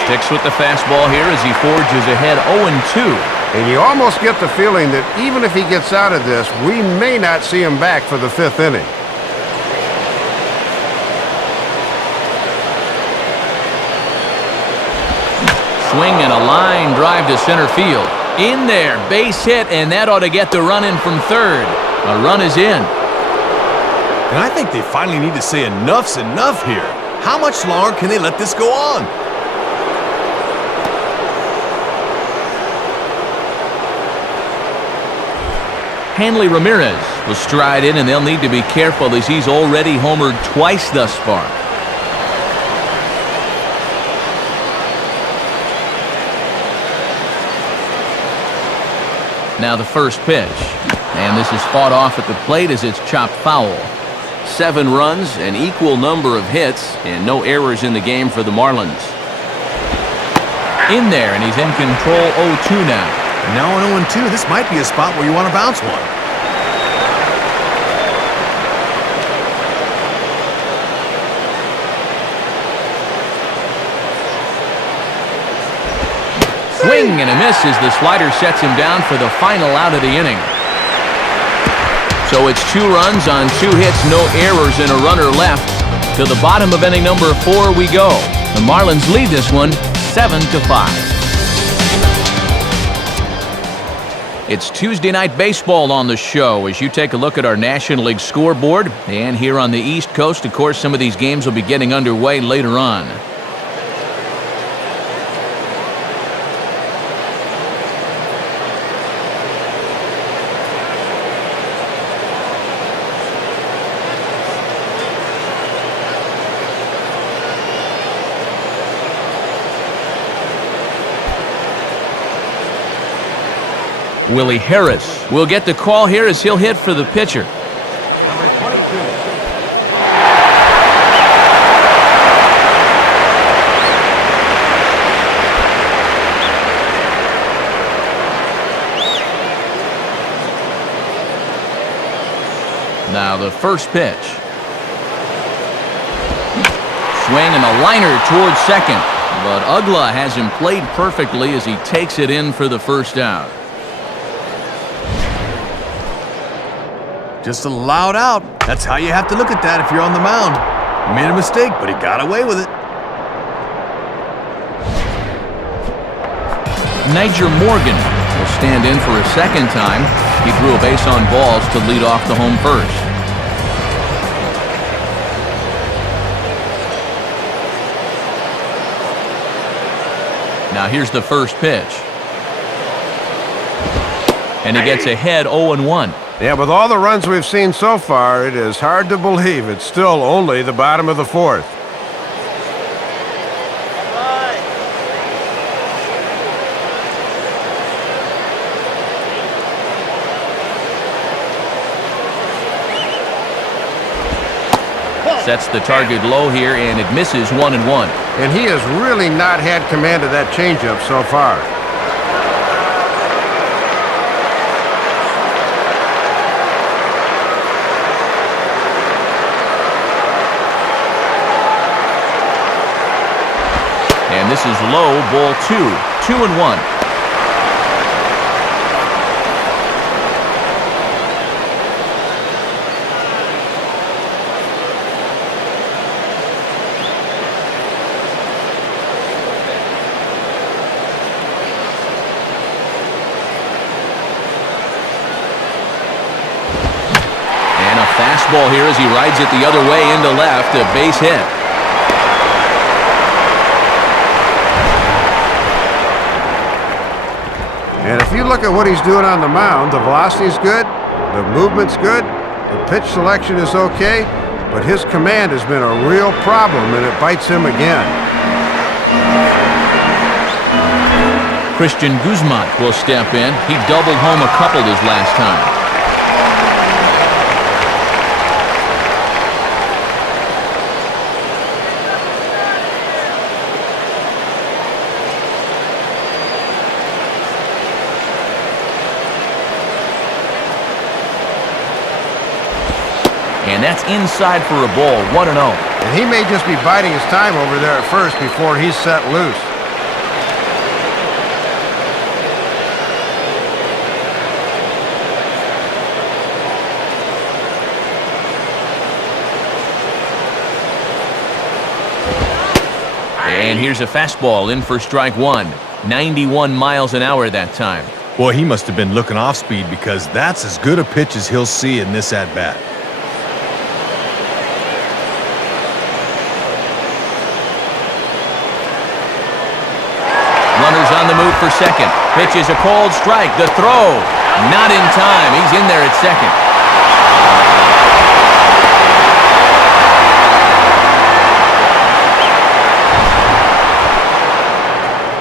Sticks with the fastball here as he forges ahead 0-2. And you almost get the feeling that even if he gets out of this, we may not see him back for the 5th inning. Swing and a line drive to center field. In there, base hit, and that ought to get the run in from third. A run is in. And I think they finally need to say enough's enough here. How much longer can they let this go on? Hanley Ramirez will stride in, and they'll need to be careful as he's already homered twice thus far. Now the first pitch. And this is fought off at the plate as it's chopped foul. 7 runs, an equal number of hits, and no errors in the game for the Marlins. In there, and he's in control 0-2 now. And now on 0-2, this might be a spot where you want to bounce one. Swing and a miss as the slider sets him down for the final out of the inning. So it's 2 runs on 2 hits, no errors, and a runner left. To the bottom of inning number 4 we go. The Marlins lead this one 7-5. It's Tuesday Night Baseball on the show as you take a look at our National League scoreboard. And here on the East Coast, of course, some of these games will be getting underway later on. Willie Harris will get the call here as he'll hit for the pitcher. Number 22. Now the first pitch. Swing and a liner towards second. But Ugla has him played perfectly as he takes it in for the first out. Just allowed out. That's how you have to look at that if you're on the mound. He made a mistake, but he got away with it. Niger Morgan will stand in for a second time. He threw a base on balls to lead off the home first. Now here's the first pitch. And he gets ahead 0-1. Yeah, with all the runs we've seen so far, it is hard to believe it's still only the bottom of the 4th. Sets the target low here, and it misses 1-1. And he has really not had command of that changeup so far. And this is low, ball 2, 2-1. And a fastball here as he rides it the other way into left, a base hit. And if you look at what he's doing on the mound, the velocity's good, the movement's good, the pitch selection is okay, but his command has been a real problem, and it bites him again. Christian Guzman will step in. He doubled home a couple his last time. And that's inside for a ball, 1-0. And he may just be biding his time over there at first before he's set loose. And here's a fastball in for strike 1. 91 miles an hour that time. Boy, he must have been looking off speed because that's as good a pitch as he'll see in this at-bat. Runners on the move for second. Pitch is a called strike. The throw. Not in time. He's in there at second.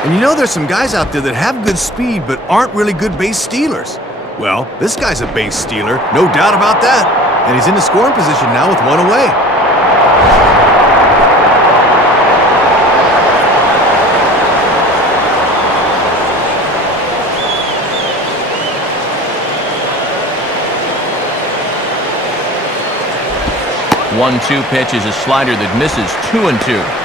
And you know there's some guys out there that have good speed but aren't really good base stealers. Well, this guy's a base stealer, no doubt about that. And he's in the scoring position now with one away. One-two pitch is a slider that misses 2-2.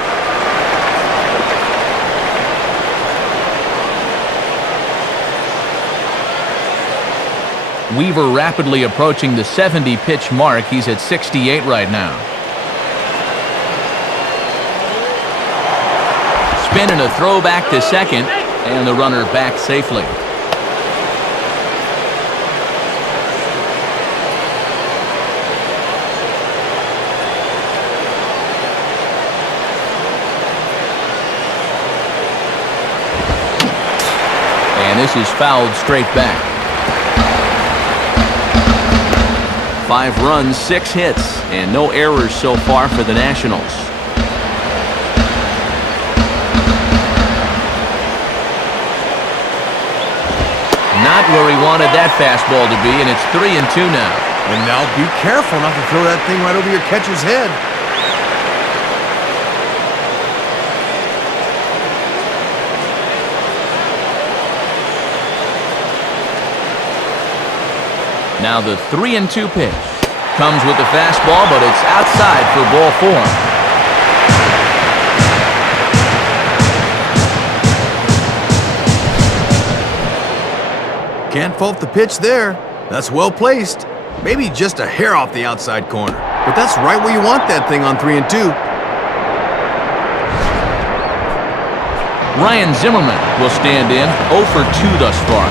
Weaver rapidly approaching the 70-pitch mark. He's at 68 right now. Spin and a throw back to second, and the runner back safely. And this is fouled straight back. 5 runs, 6 hits, and no errors so far for the Nationals. Not where he wanted that fastball to be, and it's 3-2 now. And now be careful not to throw that thing right over your catcher's head. Now the 3-2 pitch comes with the fastball, but it's outside for ball 4. Can't fault the pitch there. That's well placed. Maybe just a hair off the outside corner. But that's right where you want that thing on 3-2. Ryan Zimmerman will stand in, 0 for 2 thus far.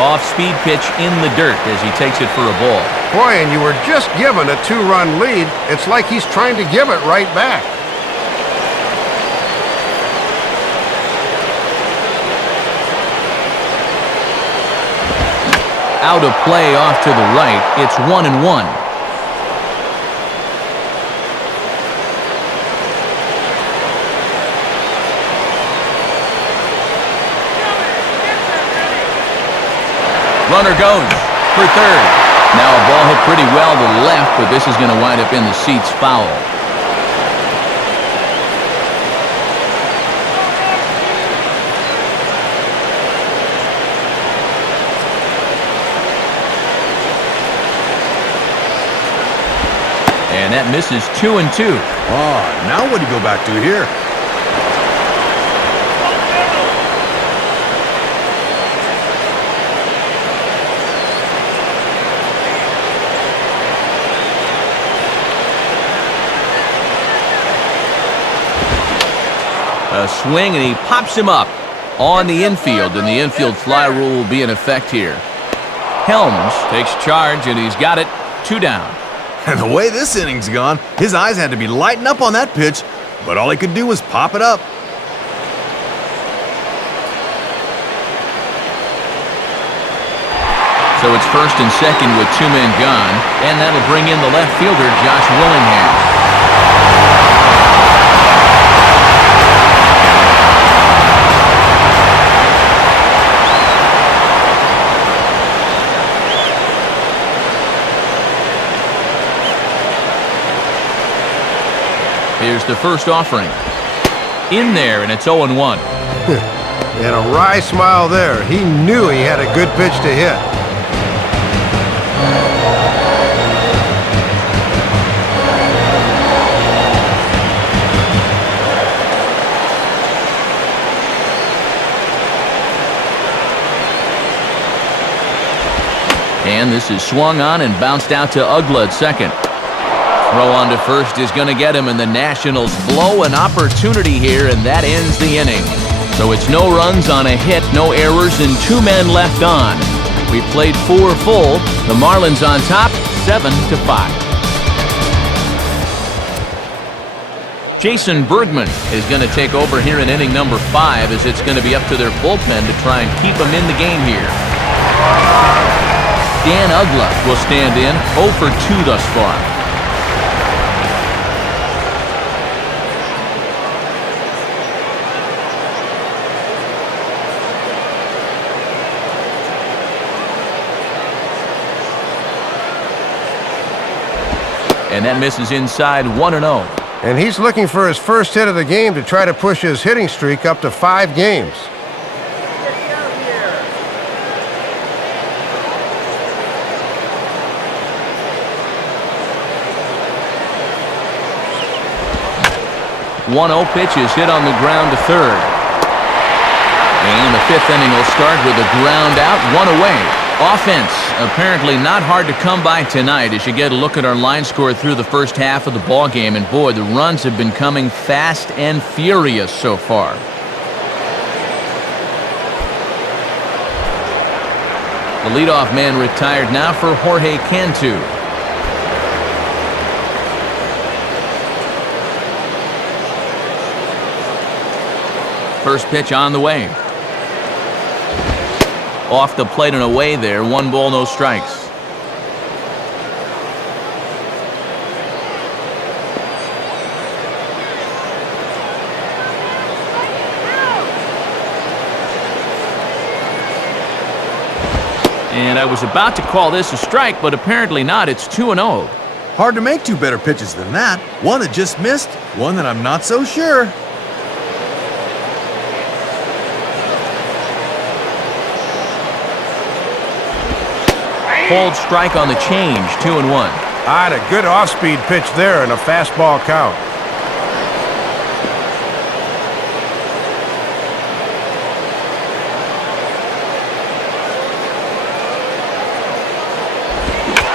Off-speed pitch in the dirt as he takes it for a ball. Boy, and you were just given a 2-run lead. It's like he's trying to give it right back. Out of play off to the right. It's 1-1. Runner goes for third. Now a ball hit pretty well to the left, but this is going to wind up in the seats foul. And that misses 2-2. Oh, now what do you go back to here? A swing, and he pops him up on the infield, and the infield fly rule will be in effect here. Helms takes charge, and he's got it. 2 down. And the way this inning's gone, his eyes had to be lighting up on that pitch, but all he could do was pop it up. So it's first and second with 2 men gone, and that'll bring in the left fielder, Josh Willingham. Here's the first offering. In there, and it's 0-1. And a wry smile there. He knew he had a good pitch to hit. And this is swung on and bounced out to Uggla at second. Throw on to first is going to get him, and the Nationals blow an opportunity here, and that ends the inning. So it's no runs on a hit, no errors, and 2 men left on. We played 4 full. The Marlins on top, 7-5. Jason Bergman is going to take over here in inning number 5, as it's going to be up to their bullpen to try and keep him in the game here. Dan Ugla will stand in, 0 for 2 thus far. And that misses inside, 1-0. And he's looking for his first hit of the game to try to push his hitting streak up to 5 games. One-0 pitch is hit on the ground to third. And the 5th inning will start with a ground out, 1 away. Offense apparently not hard to come by tonight as you get a look at our line score through the first half of the ball game, and boy, the runs have been coming fast and furious so far. The leadoff man retired now for Jorge Cantu. First pitch on the way. Off the plate and away there. 1 ball, no strikes. And I was about to call this a strike, but apparently not. It's 2-0. Hard to make 2 better pitches than that. One that just missed, one that I'm not so sure. Hold strike on the change, 2-1. A good off-speed pitch there and a fastball count.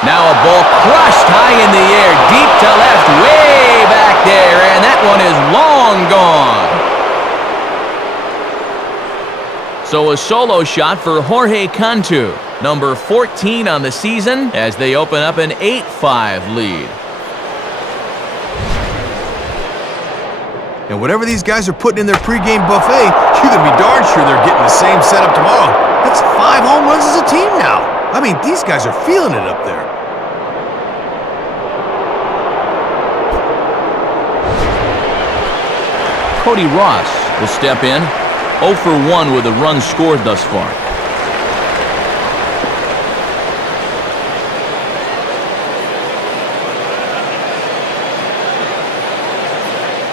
Now a ball crushed high in the air, deep to left, way back there, and that one is long gone. So a solo shot for Jorge Cantu, number 14 on the season, as they open up an 8-5 lead. And whatever these guys are putting in their pregame buffet, you can be darn sure they're getting the same setup tomorrow. That's 5 home runs as a team now. I mean, these guys are feeling it up there. Cody Ross will step in, 0 for 1 with a run scored thus far.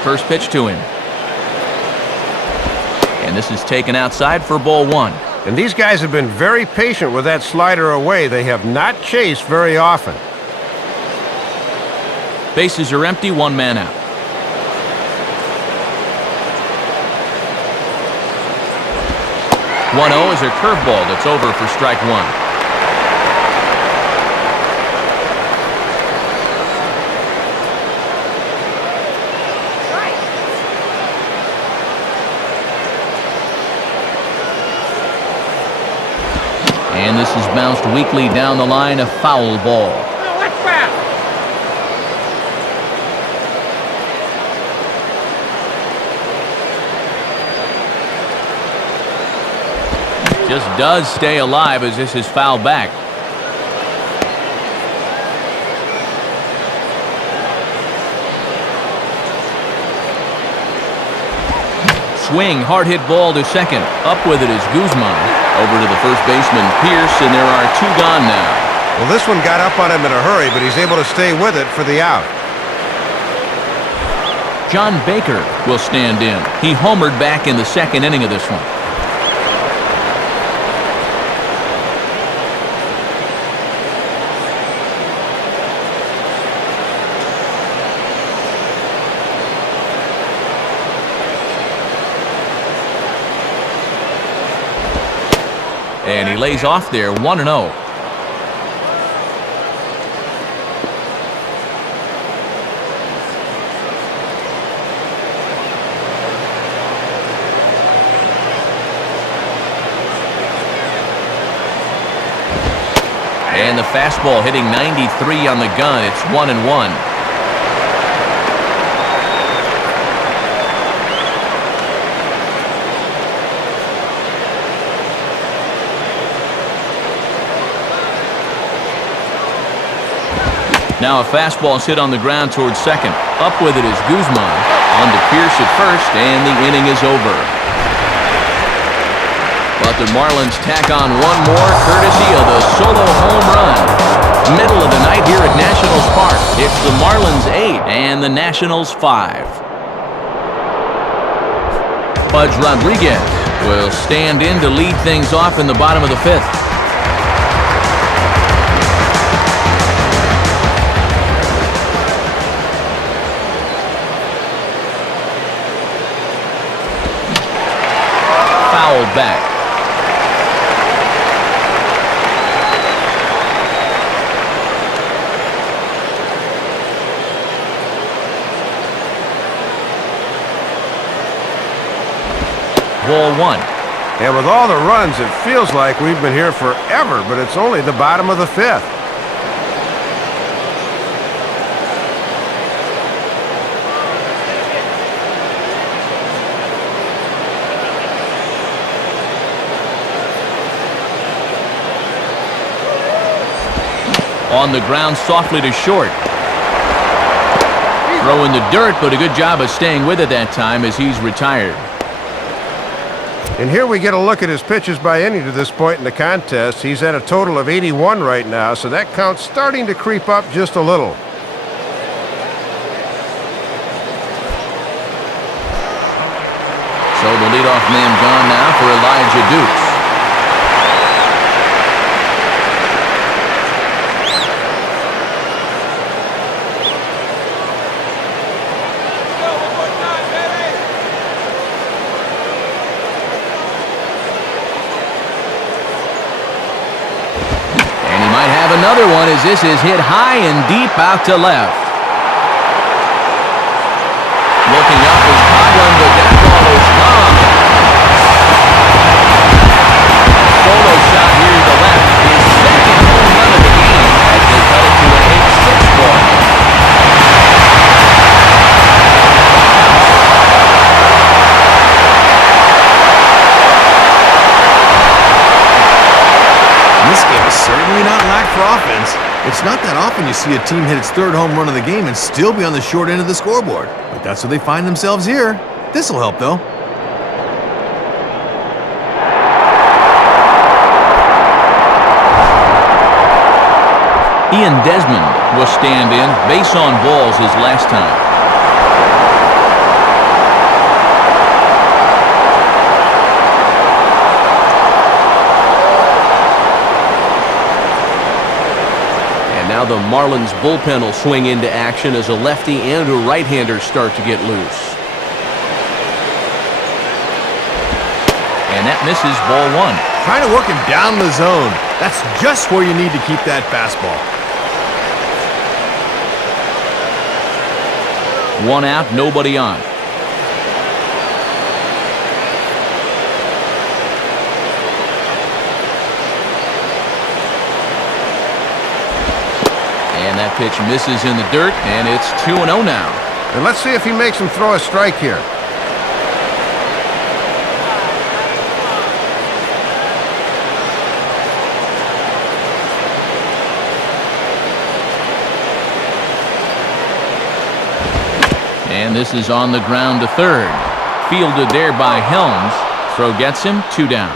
First pitch to him. And this is taken outside for ball 1. And these guys have been very patient with that slider away. They have not chased very often. Bases are empty, 1 man out. One-0 is a curveball that's over for strike 1. And this is bounced weakly down the line, a foul ball. Just does stay alive as this is fouled back. Swing, hard hit ball to second. Up with it is Guzman. Over to the first baseman, Pierce, and there are 2 gone now. Well, this one got up on him in a hurry, but he's able to stay with it for the out. John Baker will stand in. He homered back in the 2nd inning of this one. And he lays off there, 1-0. And the fastball hitting 93 on the gun. It's 1-1. Now a fastball is hit on the ground towards second. Up with it is Guzman. On to Pierce at first, and the inning is over. But the Marlins tack on one more, courtesy of the solo home run. Middle of the night here at Nationals Park. It's the Marlins 8 and the Nationals 5. Pudge Rodriguez will stand in to lead things off in the bottom of the fifth. Fouled back. Ball one. And with all the runs, it feels like we've been here forever, but it's only the bottom of the fifth. On the ground softly to short. Throw in the dirt, but a good job of staying with it that time as he's retired. And here we get a look at his pitches by inning to this point in the contest. He's at a total of 81 right now, so that count's starting to creep up just a little. So the leadoff man gone now for Elijah Dukes. Another one as this is hit high and deep out to left. Looking up is Coghlan, but that ball is gone. Solo shot here to the left. His second home run of the game as they cut it to an 8-6 ball. This game is certainly not lack for offense. It's not that often you see a team hit its third home run of the game and still be on the short end of the scoreboard. But that's where they find themselves here. This'll help, though. Ian Desmond will stand in. Base on balls his last time. Now the Marlins bullpen will swing into action as a lefty and a right-hander start to get loose. And that misses ball one. Trying to work him down the zone. That's just where you need to keep that fastball. One out, nobody on. And that pitch misses in the dirt, and it's 2-0 now. And let's see if he makes him throw a strike here. And this is on the ground to third. Fielded there by Helms. Throw gets him, 2 down.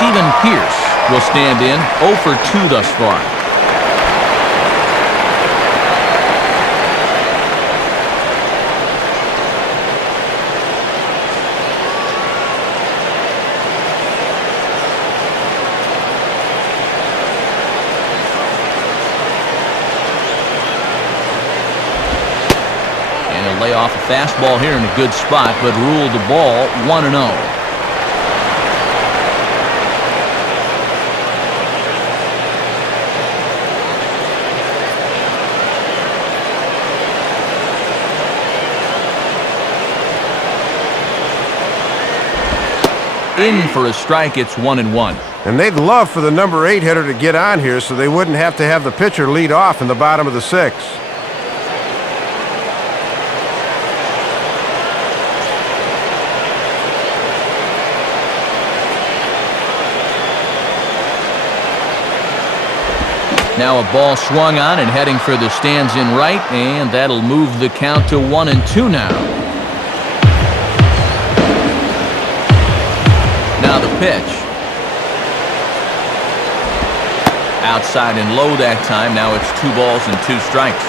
Stephen Pierce will stand in, 0 for 2 thus far. And he'll lay off a fastball here in a good spot, but ruled the ball 1-0. in for a strike. It's 1-1. And they'd love for the number 8 hitter to get on here so they wouldn't have to have the pitcher lead off in the bottom of the 6th. Now a ball swung on and heading for the stands in right, and that'll move the count to 1-2 now. Now the pitch. Outside and low that time. Now it's 2 balls and 2 strikes.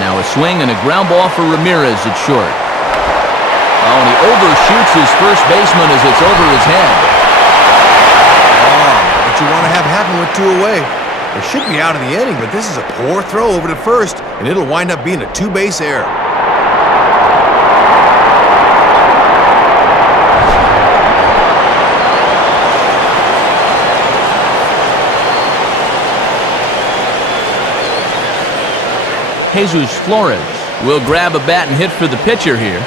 Now a swing and a ground ball for Ramirez at short. Oh, and he overshoots his first baseman as it's over his head. Oh, what you want to have happen with 2 away. They should be out of the inning, but this is a poor throw over to first, and it'll wind up being a 2-base error. Jesus Flores will grab a bat and hit for the pitcher here.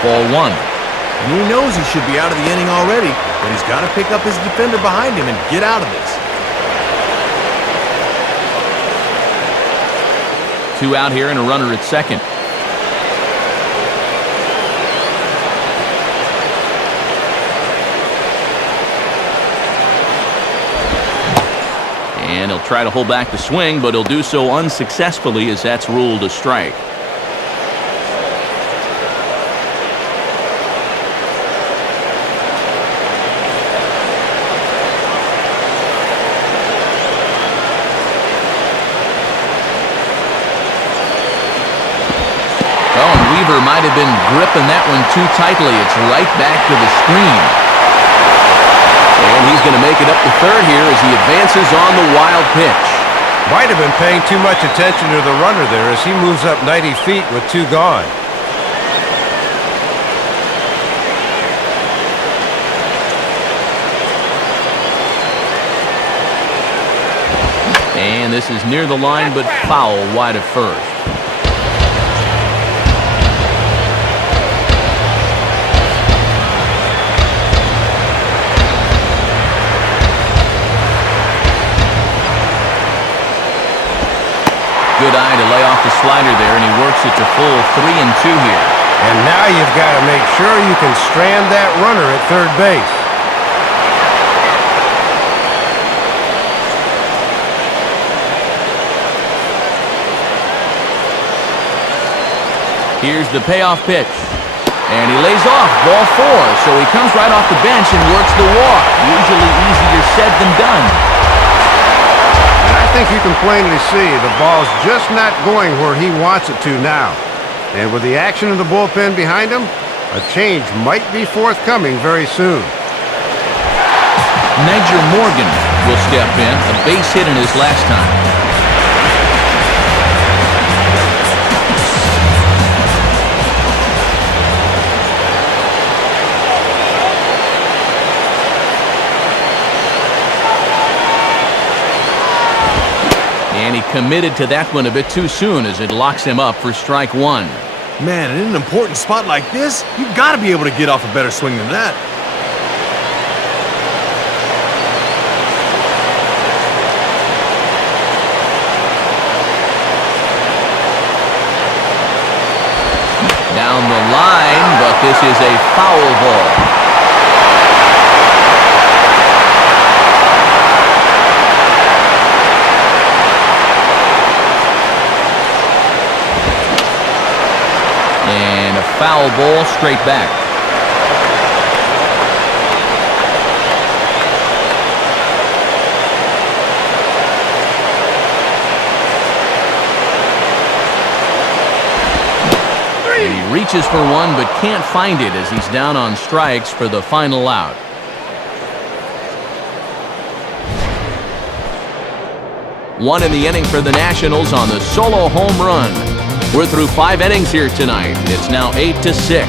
Ball 1. And he knows he should be out of the inning already, but he's got to pick up his defender behind him and get out of this. 2 out here and a runner at second. And he'll try to hold back the swing, but he'll do so unsuccessfully as that's ruled a strike. Weaver might have been gripping that one too tightly. It's right back to the screen. And he's going to make it up to third here as he advances on the wild pitch. Might have been paying too much attention to the runner there as he moves up 90 feet with 2 gone. And this is near the line but foul wide of first. Good eye to lay off the slider there, and he works it to full 3-2 here. And now you've got to make sure you can strand that runner at third base. Here's the payoff pitch. And he lays off, ball 4. So he comes right off the bench and works the walk. Usually easier said than done. I think you can plainly see the ball's just not going where he wants it to now. And with the action of the bullpen behind him, a change might be forthcoming very soon. Niger Morgan will step in, a base hit in his last time. And he committed to that one a bit too soon as it locks him up for strike 1. Man, in an important spot like this, you've got to be able to get off a better swing than that. Down the line, but this is a foul ball. foul ball straight back. And he reaches for one but can't find it as he's down on strikes for the final out. One in the inning for the Nationals on the solo home run. We're through 5 innings here tonight. It's now 8-6.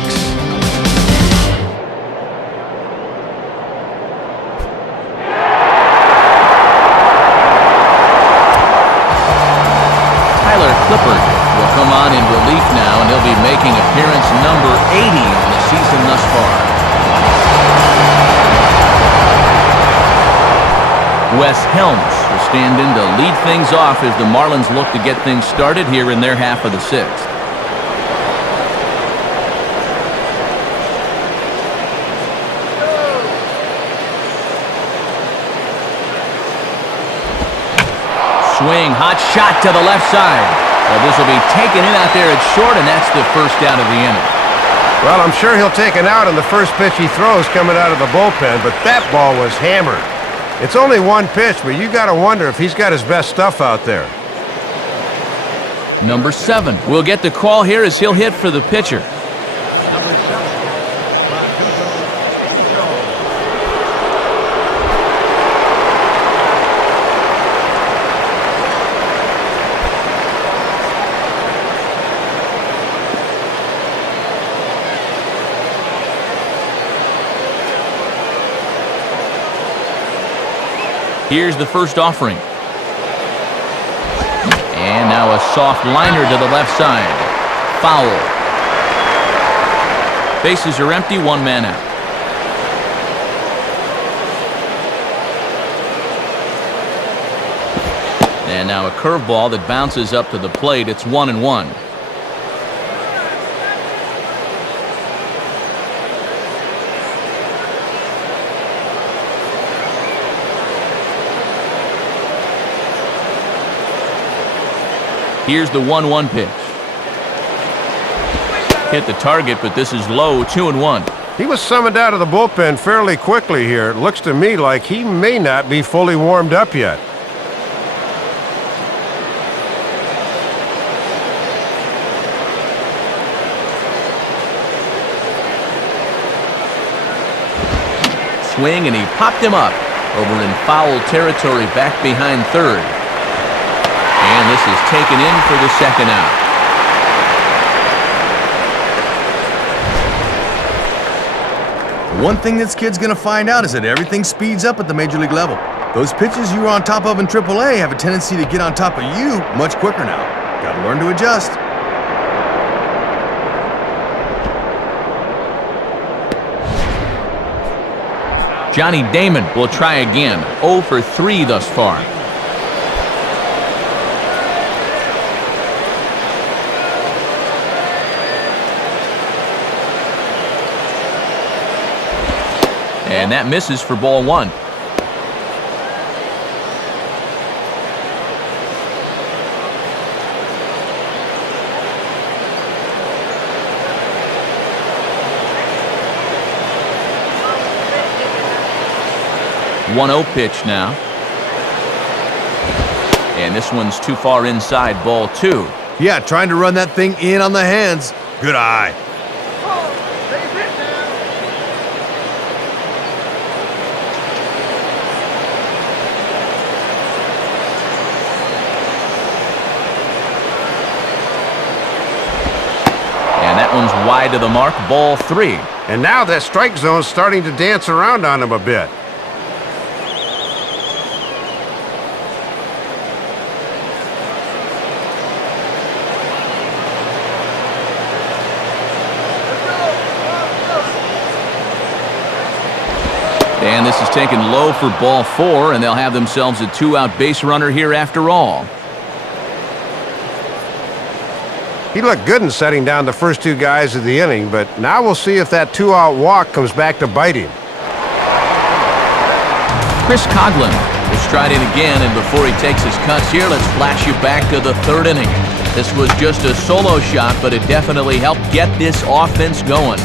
Tyler Clippard will come on in relief now, and he'll be making appearance number 80 on the season thus far. Wes Helms will stand in to lead things off as the Marlins look to get things started here in their half of the 6th. Swing, hot shot to the left side. Well, this will be taken in out there at short, and that's the first out of the inning. Well, I'm sure he'll take it out on the first pitch he throws coming out of the bullpen, but that ball was hammered. It's only one pitch, but you got to wonder if he's got his best stuff out there. Number 7 will get the call here as he'll hit for the pitcher. Here's the first offering. And now a soft liner to the left side. Foul. Bases are empty, 1 man out. And now a curveball that bounces up to the plate. It's 1-1. Here's the 1-1 pitch. Hit the target, but this is low, 2-1. He was summoned out of the bullpen fairly quickly here. It looks to me like he may not be fully warmed up yet. Swing, and he popped him up over in foul territory back behind third. And this is taken in for the second out. One thing this kid's going to find out is that everything speeds up at the major league level. Those pitches you were on top of in AAA have a tendency to get on top of you much quicker now. Got to learn to adjust. Johnny Damon will try again. 0 for 3 thus far. And that misses for ball 1. One-0 pitch now. And this one's too far inside, ball 2. Yeah, trying to run that thing in on the hands. Good eye. One's wide to the mark, ball 3. And now that strike zone's starting to dance around on him a bit. And this is taken low for ball 4, and they'll have themselves a 2-out base runner here after all. He looked good in setting down the first 2 guys of the inning, but now we'll see if that 2-out walk comes back to bite him. Chris Coghlan will stride in again, and before he takes his cuts here, let's flash you back to the 3rd inning. This was just a solo shot, but it definitely helped get this offense going.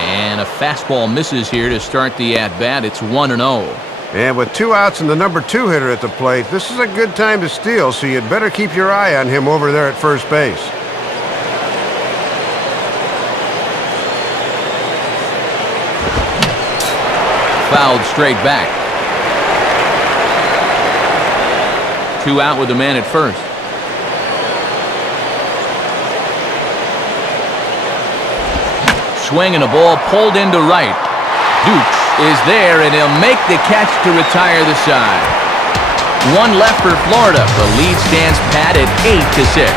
And a fastball misses here to start the at-bat. It's 1-0. And with 2 outs and the number 2 hitter at the plate, this is a good time to steal, so you'd better keep your eye on him over there at first base. Fouled straight back. 2 out with the man at first. Swing and a ball pulled into right. Dukes is there, and he'll make the catch to retire the side. 1 left for Florida. The lead stands pat at 8-6.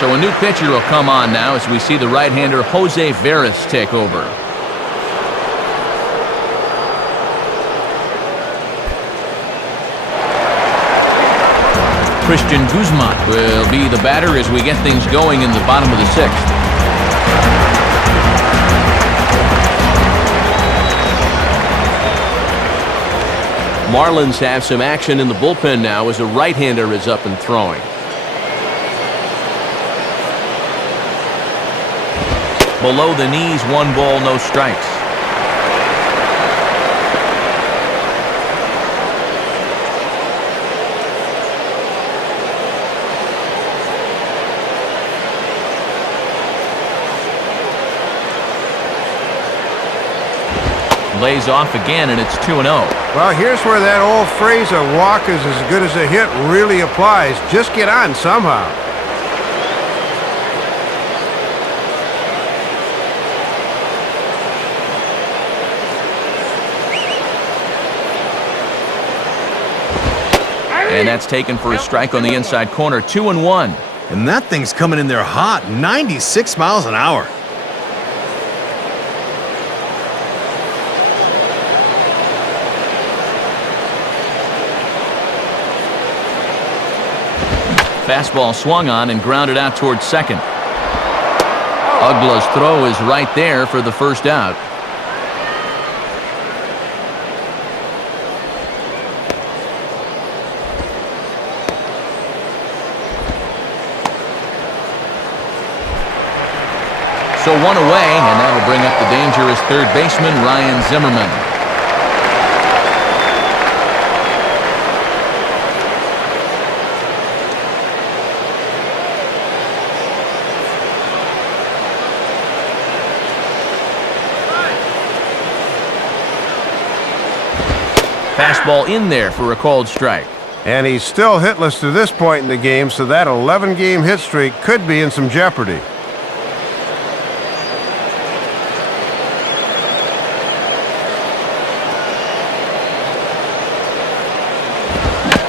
So a new pitcher will come on now as we see the right-hander Jose Veras take over. Christian Guzman will be the batter as we get things going in the bottom of the 6th. Marlins have some action in the bullpen now as a right-hander is up and throwing. Below the knees, 1 ball, no strikes. Lays off again, and it's 2-0. Well, here's where that old phrase, a walk is as good as a hit, really applies. Just get on somehow. And that's taken for a strike on the inside corner. 2-1. And that thing's coming in there hot, 96 miles an hour. Fastball swung on and grounded out towards second. Ugla's throw is right there for the first out. So 1 away, and that'll bring up the dangerous third baseman, Ryan Zimmerman. Fastball in there for a called strike. And he's still hitless to this point in the game, so that 11-game hit streak could be in some jeopardy.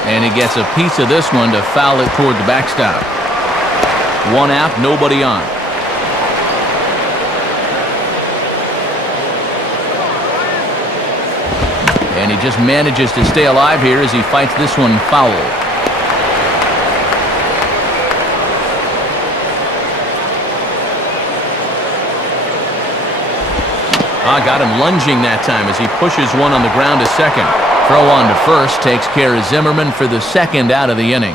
And he gets a piece of this one to foul it toward the backstop. 1 out, nobody on. And he just manages to stay alive here as he fights this one foul. Got him lunging that time as he pushes one on the ground to second. Throw on to first takes care of Zimmerman for the second out of the inning.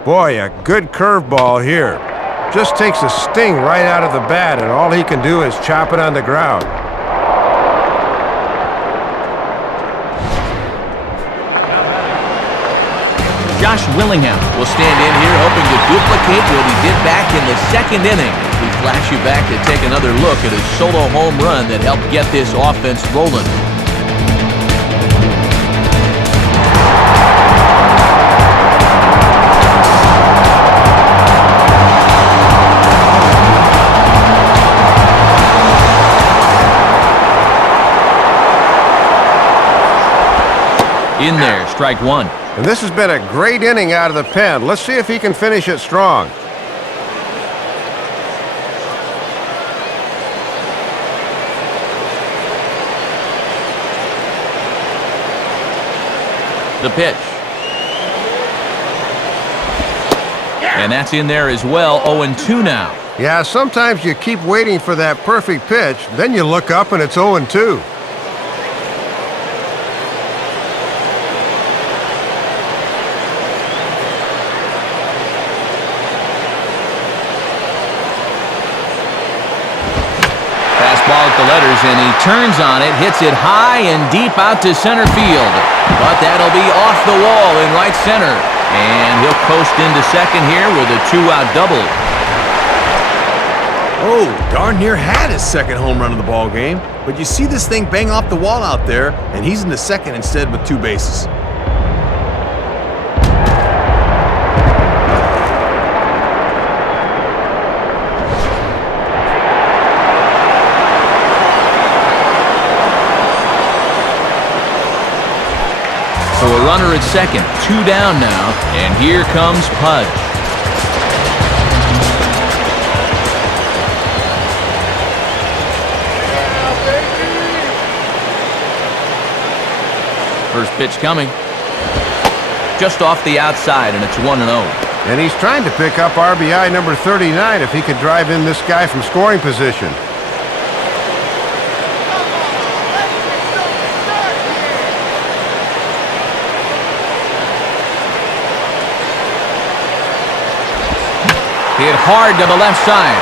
Boy, a good curveball here. Just takes a sting right out of the bat, and all he can do is chop it on the ground. Josh Willingham will stand in here hoping to duplicate what he did back in the second inning. We flash you back to take another look at his solo home run that helped get this offense rolling. In there, strike 1. And this has been a great inning out of the pen. Let's see if he can finish it strong. The pitch. And that's in there as well. 0-2 now. Yeah, sometimes you keep waiting for that perfect pitch, then you look up and it's 0-2. Fastball at the letters, and he turns on it, hits it high and deep out to center field. But that'll be off the wall in right center. And he'll coast into second here with a 2-out double. Oh, darn near had his second home run of the ball game. But you see this thing bang off the wall out there, and he's into second instead with 2 bases. So a runner at second, 2 down now, and here comes Pudge. First pitch coming. Just off the outside, and it's 1-0. And he's trying to pick up RBI number 39 if he could drive in this guy from scoring position. Hit hard to the left side,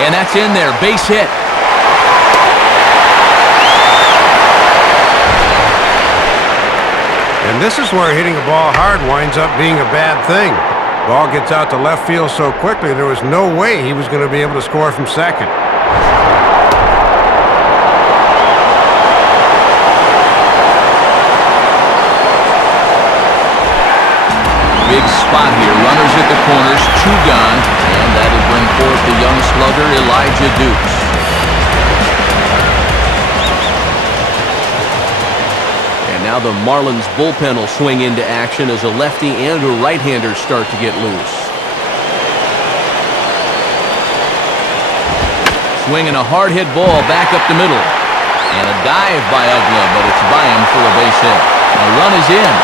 and that's in there, base hit. And this is where hitting a ball hard winds up being a bad thing. Ball gets out to left field so quickly there was no way he was going to be able to score from second. Big spot here. Runners at the corners, 2 gone, and that'll bring forth the young slugger Elijah Dukes. And now the Marlins bullpen will swing into action as a lefty and a right-hander start to get loose. Swinging a hard-hit ball back up the middle. And a dive by Ugla, but it's by him for a base hit. A run is in.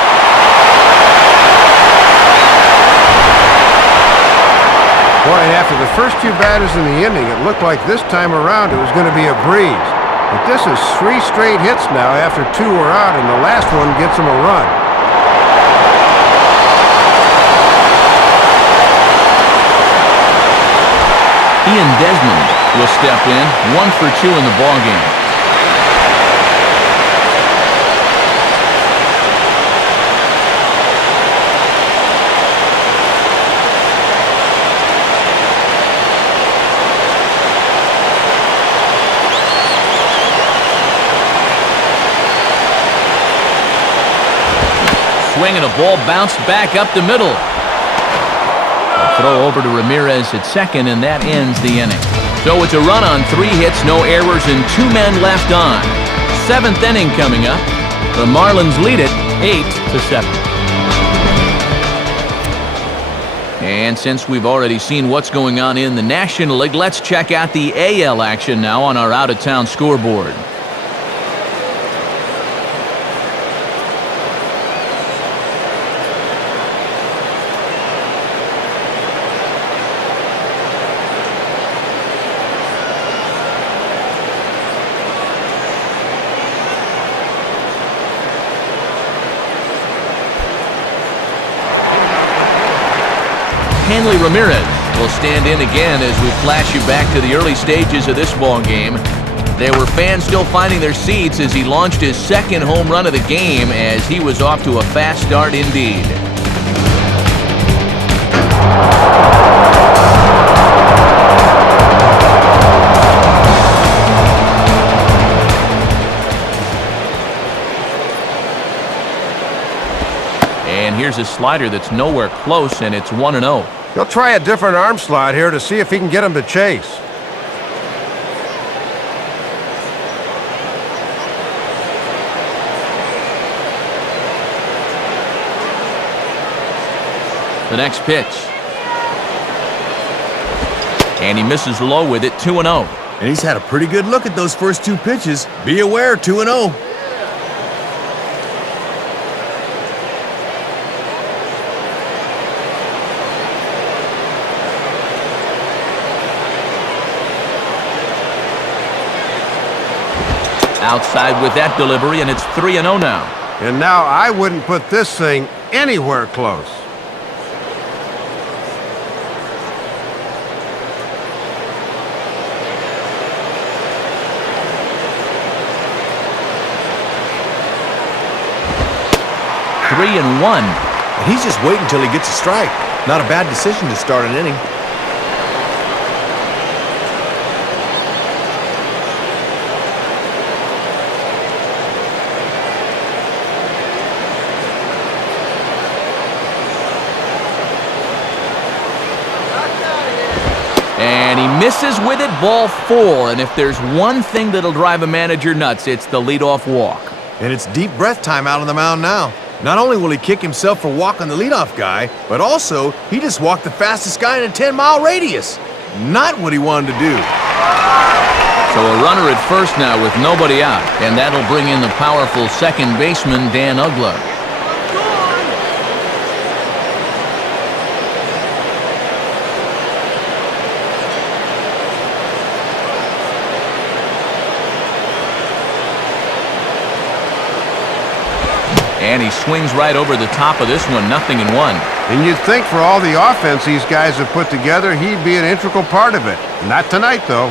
Boy, and after the first 2 batters in the inning, it looked like this time around it was going to be a breeze. But this is 3 straight hits now after 2 were out, and the last one gets him a run. Ian Desmond will step in, 1 for 2 in the ballgame. Swinging a ball bounced back up the middle. A throw over to Ramirez at second, and that ends the inning. So it's a run on 3 hits, no errors, and 2 men left on. 7th inning coming up. The Marlins lead it 8-7. And since we've already seen what's going on in the National League, let's check out the AL action now on our out-of-town scoreboard. Hanley Ramirez will stand in again as we flash you back to the early stages of this ball game. There were fans still finding their seats as he launched his 2nd home run of the game as he was off to a fast start indeed. And here's a slider that's nowhere close, and it's 1-0. He'll try a different arm slot here to see if he can get him to chase. The next pitch. And he misses low with it, 2-0. And he's had a pretty good look at those first 2 pitches. Be aware, 2-0. Outside with that delivery, and it's 3-0 now. And now I wouldn't put this thing anywhere close. Three and one. And he's just waiting until he gets a strike. Not a bad decision to start an inning. And he misses with it, ball 4. And if there's one thing that'll drive a manager nuts, it's the leadoff walk. And it's deep breath time out on the mound now. Not only will he kick himself for walking the leadoff guy, but also he just walked the fastest guy in a 10-mile radius. Not what he wanted to do. So a runner at first now with nobody out, and that'll bring in the powerful second baseman, Dan Uggla. And he swings right over the top of this one, 0-1. And you'd think for all the offense these guys have put together, he'd be an integral part of it. Not tonight, though.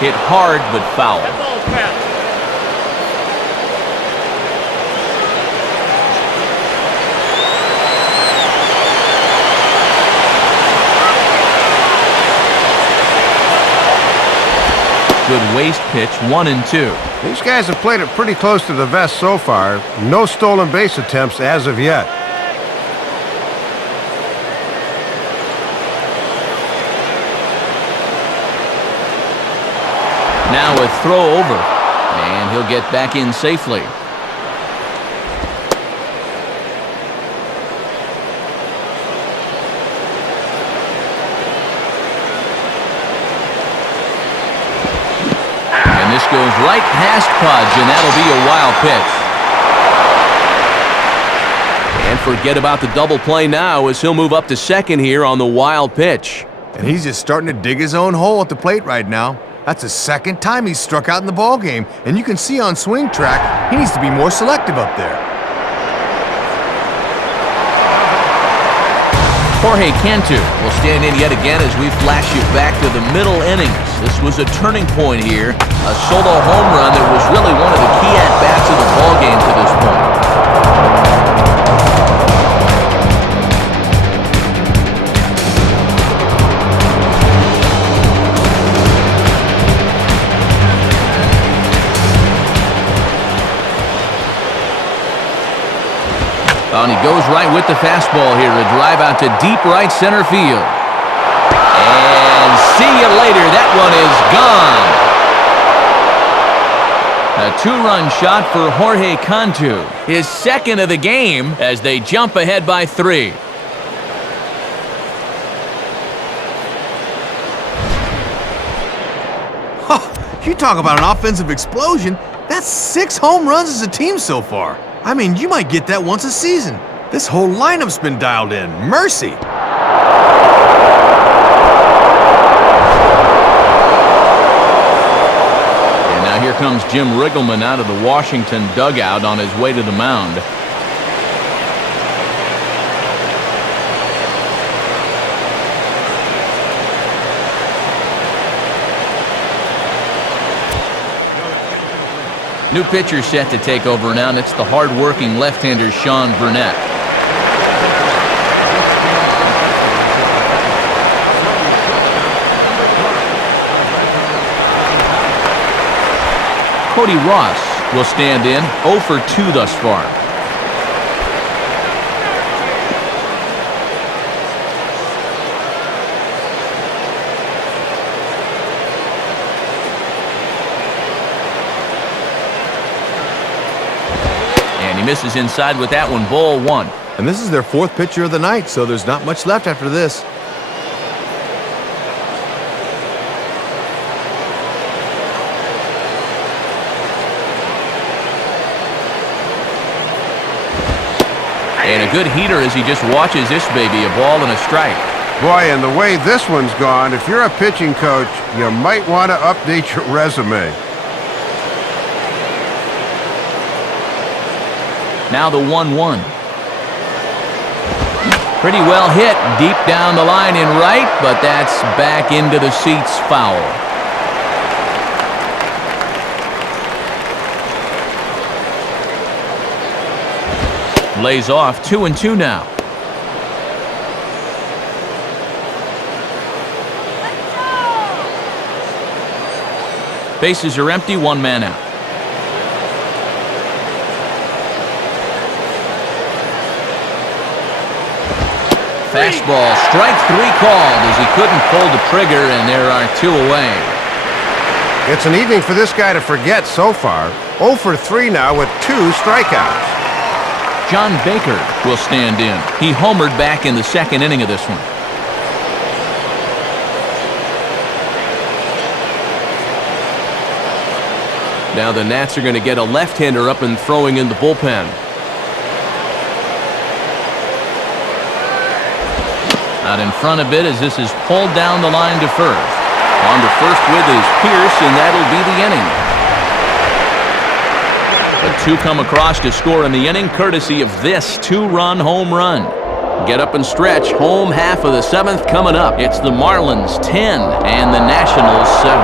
Hit hard, but foul. Good waste pitch, 1-2. These guys have played it pretty close to the vest so far. No stolen base attempts as of yet. Now a throw over, and he'll get back in safely. This goes right past Pudge, and that'll be a wild pitch. And forget about the double play now as he'll move up to second here on the wild pitch. And he's just starting to dig his own hole at the plate right now. That's the second time he's struck out in the ballgame, and you can see on swing track he needs to be more selective up there. Jorge Cantu will stand in yet again as we flash you back to the middle innings. This was a turning point here, a solo home run that was really one of the key at-bats of the ballgame to this point. And he goes right with the fastball here, a drive out to deep right center field. And see you later, that one is gone. A two-run shot for Jorge Cantu, his second of the game as they jump ahead by 3. You talk about an offensive explosion. That's 6 home runs as a team so far. I mean, you might get that once a season. This whole lineup's been dialed in. Mercy. And now here comes Jim Riggleman out of the Washington dugout on his way to the mound. New pitcher set to take over now, and it's the hard-working left-hander Sean Burnett. Cody Ross will stand in, 0 for 2 thus far. Misses inside with that one, ball 1. And this is their 4th pitcher of the night, so there's not much left after this. And a good heater as he just watches this baby, a ball and a strike. Boy, and the way this one's gone, if you're a pitching coach, you might want to update your resume. Now the 1-1. Pretty well hit deep down the line in right, but that's back into the seats, foul. Lays off 2-2 now. Bases are empty, one man out. Fastball, strike 3 called as he couldn't pull the trigger, and there are 2 away. It's an evening for this guy to forget so far. 0 for 3 now with 2 strikeouts. John Baker will stand in. He homered back in the 2nd inning of this one. Now the Nats are going to get a left-hander up and throwing in the bullpen. Out in front a bit as this is pulled down the line to first. On to first with is Pierce, and that'll be the inning. The 2 come across to score in the inning, courtesy of this 2-run home run. Get up and stretch. Home half of the 7th coming up. It's the Marlins 10 and the Nationals 7.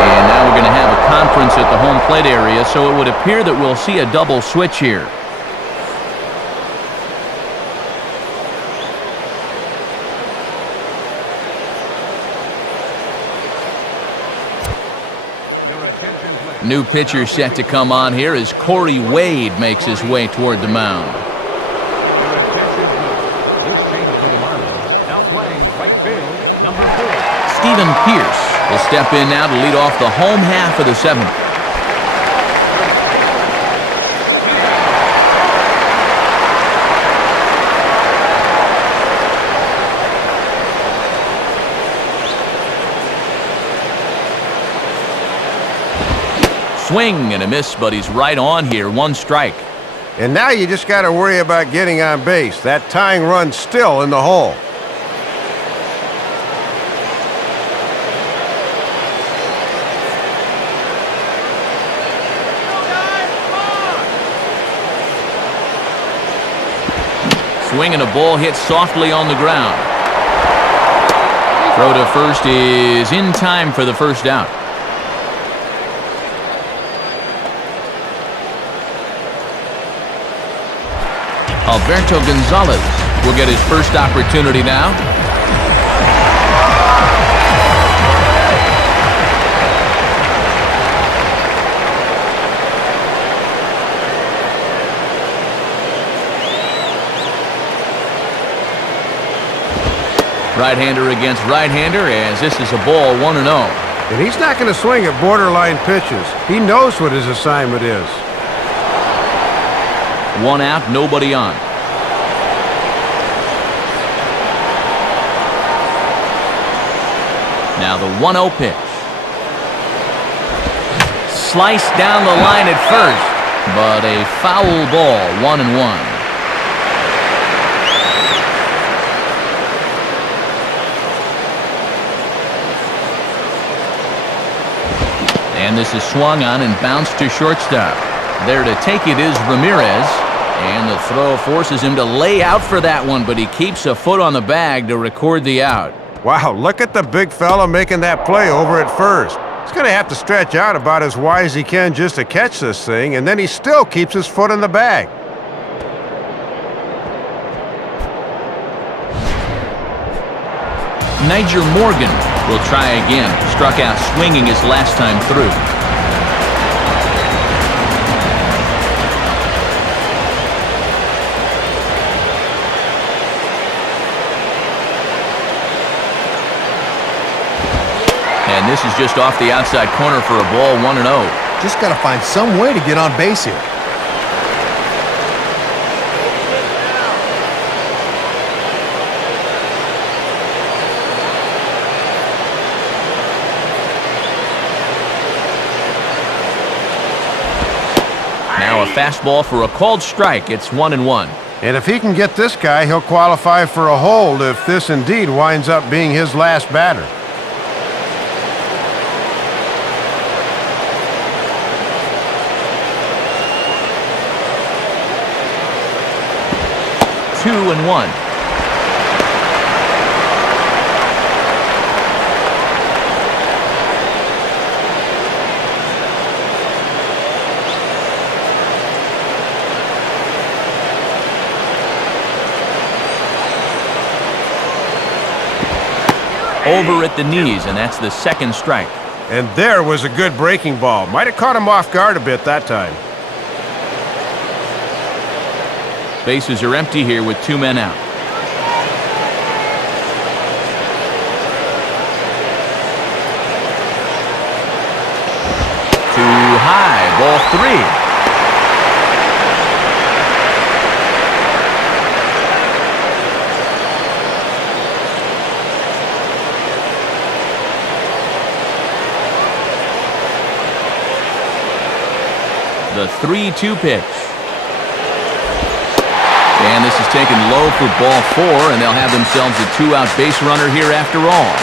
And now we're going to have a conference at the home plate area, so it would appear that we'll see a double switch here. New pitcher set to come on here as Corey Wade makes his way toward the mound. This change for the Marlins. Now playing right field, number 4. Stephen Pierce will step in now to lead off the home half of the 7th. Swing and a miss, but he's right on here. 1 strike. And now you just got to worry about getting on base. That tying run still in the hole. Swing and a ball hit softly on the ground. Throw to first is in time for the first out. Alberto Gonzalez will get his first opportunity now. Right-hander against right-hander as this is a ball 1-0. And he's not going to swing at borderline pitches. He knows what his assignment is. 1 out, nobody on. Now the 1-0 pitch. Sliced down the line at first, but a foul ball, 1-1. And this is swung on and bounced to shortstop. There to take it is Ramirez. And the throw forces him to lay out for that one, but he keeps a foot on the bag to record the out. Wow, look at the big fella making that play over at first. He's going to have to stretch out about as wide as he can just to catch this thing, and then he still keeps his foot in the bag. Niger Morgan will try again. Struck out swinging his last time through. And this is just off the outside corner for a ball, 1-0. Just got to find some way to get on base here. Now Now a fastball for a called strike. It's 1-1. And if he can get this guy, he'll qualify for a hold if this indeed winds up being his last batter. Two and one. Over at the knees, and that's the second strike. And there was a good breaking ball. Might have caught him off guard a bit that time. Bases are empty here with 2 men out. Too high, ball 3. The 3-2 pitch. And this is taken low for ball 4, and they'll have themselves a 2-out base runner here after all.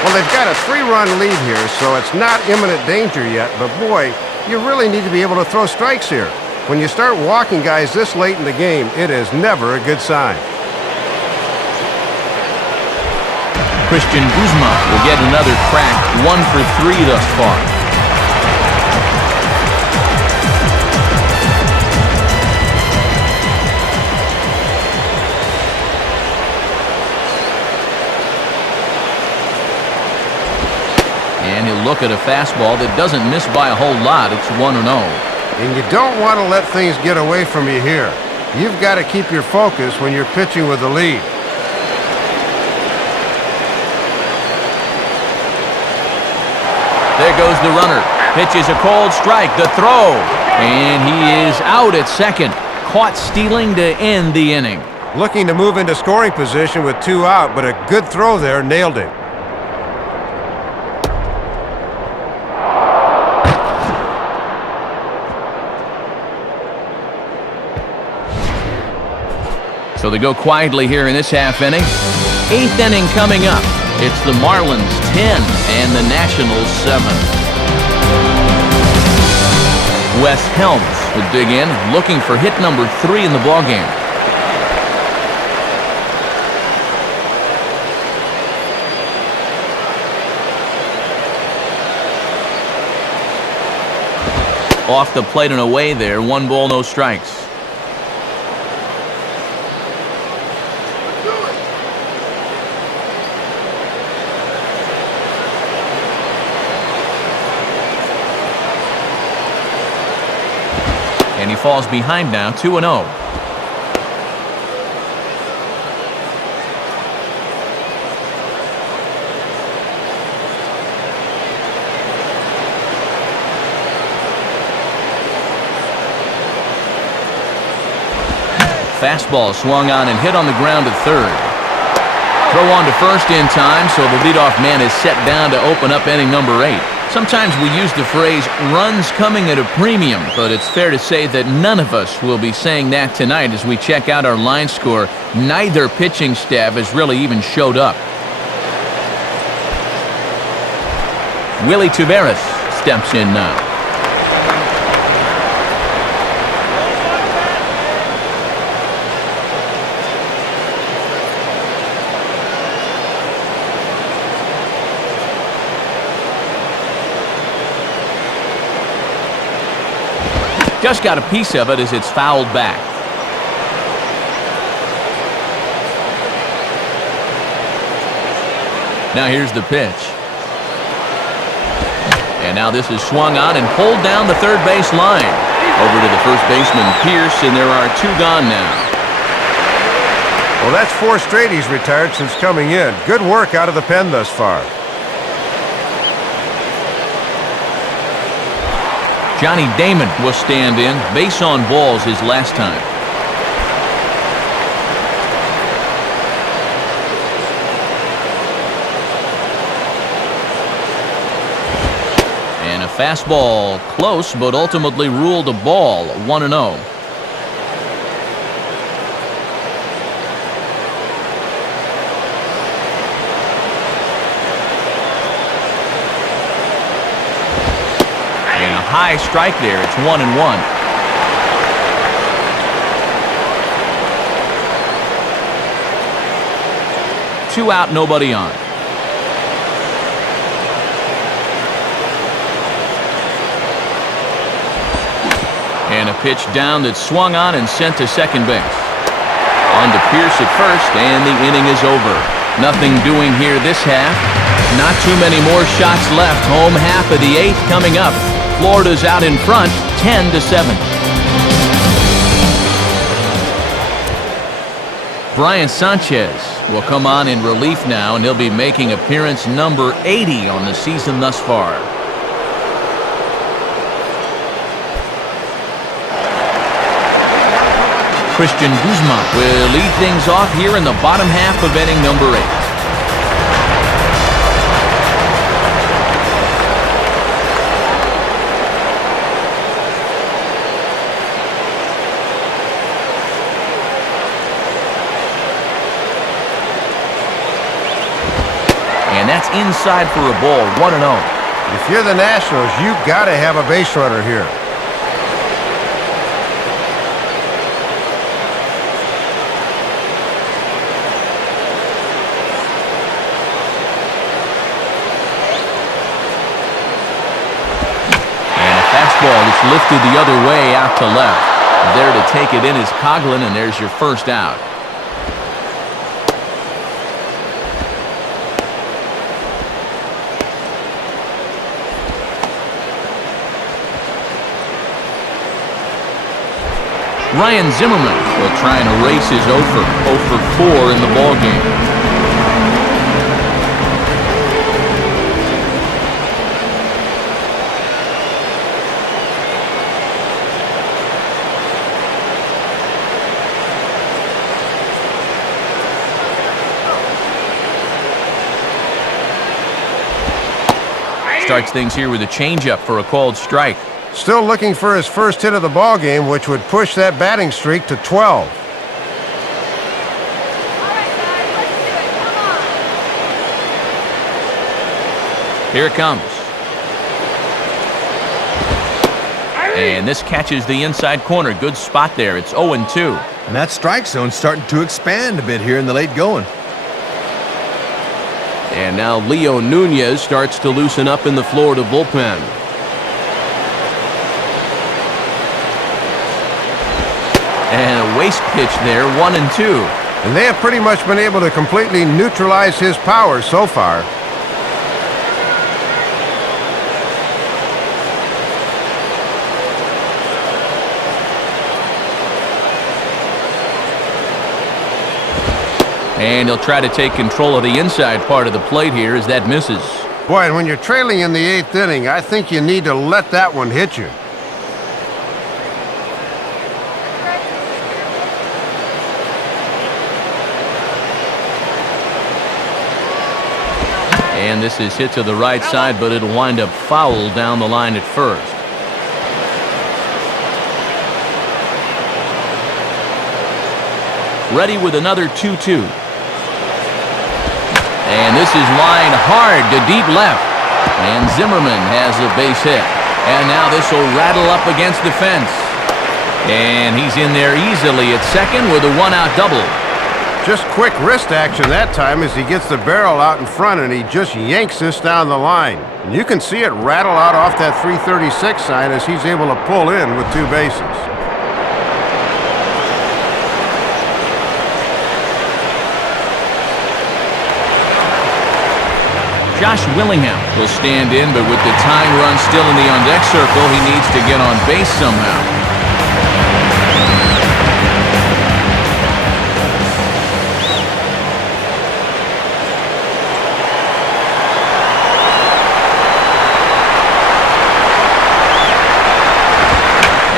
Well, they've got a 3-run lead here, so it's not imminent danger yet, but boy, you really need to be able to throw strikes here. When you start walking guys this late in the game, it is never a good sign. Christian Guzman will get another crack, 1 for 3 thus far. And he'll look at a fastball that doesn't miss by a whole lot. It's 1-0. And you don't want to let things get away from you here. You've got to keep your focus when you're pitching with the lead. There goes the runner. Pitches a cold strike. The throw. And he is out at second. Caught stealing to end the inning. Looking to move into scoring position with 2 out, but a good throw there nailed him. So they go quietly here in this half inning. 8th inning coming up. It's the Marlins 10 and the Nationals 7. Wes Helms will dig in, looking for hit number 3 in the ballgame. Off the plate and away there. 1 ball, no strikes. And he falls behind now, 2-0. Fastball swung on and hit on the ground to third. Throw on to first in time, so the leadoff man is set down to open up inning number 8. Sometimes we use the phrase runs coming at a premium, but it's fair to say that none of us will be saying that tonight as we check out our line score. Neither pitching staff has really even showed up. Willie Taveras steps in now. Just got a piece of it as it's fouled back. Now here's the pitch. And now this is swung on and pulled down the third base line. Over to the first baseman, Pierce, and there are 2 gone now. Well, that's 4 straight he's retired since coming in. Good work out of the pen thus far. Johnny Damon will stand in. Base on balls his last time. Fastball close, but ultimately ruled a ball, 1-0. And a high strike there. It's 1-1. 2 out, nobody on. And a pitch down that swung on and sent to second base. On to Pierce at first, and the inning is over. Nothing doing here this half. Not too many more shots left. Home half of the 8th coming up. Florida's out in front, 10-7. Brian Sanchez will come on in relief now, and he'll be making appearance number 80 on the season thus far. Christian Guzman will lead things off here in the bottom half of inning number 8. And that's inside for a ball, 1-0. If you're the Nationals, you've got to have a base runner here. Ball that's lifted the other way out to left. There to take it in is Coughlin, and there's your first out. Ryan Zimmerman will try and erase his 0 for 4 in the ballgame. Starts things here with a changeup for a called strike. Still looking for his first hit of the ball game, which would push that batting streak to 12. Here it comes. And this catches the inside corner. Good spot there. It's 0-2. And that strike zone's starting to expand a bit here in the late going. And now Leo Nunez starts to loosen up in the Florida bullpen. And a waste pitch there, 1-2. And they have pretty much been able to completely neutralize his power so far. And he'll try to take control of the inside part of the plate here as that misses. Boy, and when you're trailing in the 8th inning, I think you need to let that one hit you. And this is hit to the right side, but it'll wind up foul down the line at first. Ready with another 2-2. And this is lined hard to deep left. And Zimmerman has a base hit. And now this will rattle up against the fence. And he's in there easily at second with a 1-out double. Just quick wrist action that time as he gets the barrel out in front and he just yanks this down the line. And you can see it rattle out off that 336 sign as he's able to pull in with 2 bases. Josh Willingham will stand in, but with the tying run still in the on-deck circle, he needs to get on base somehow.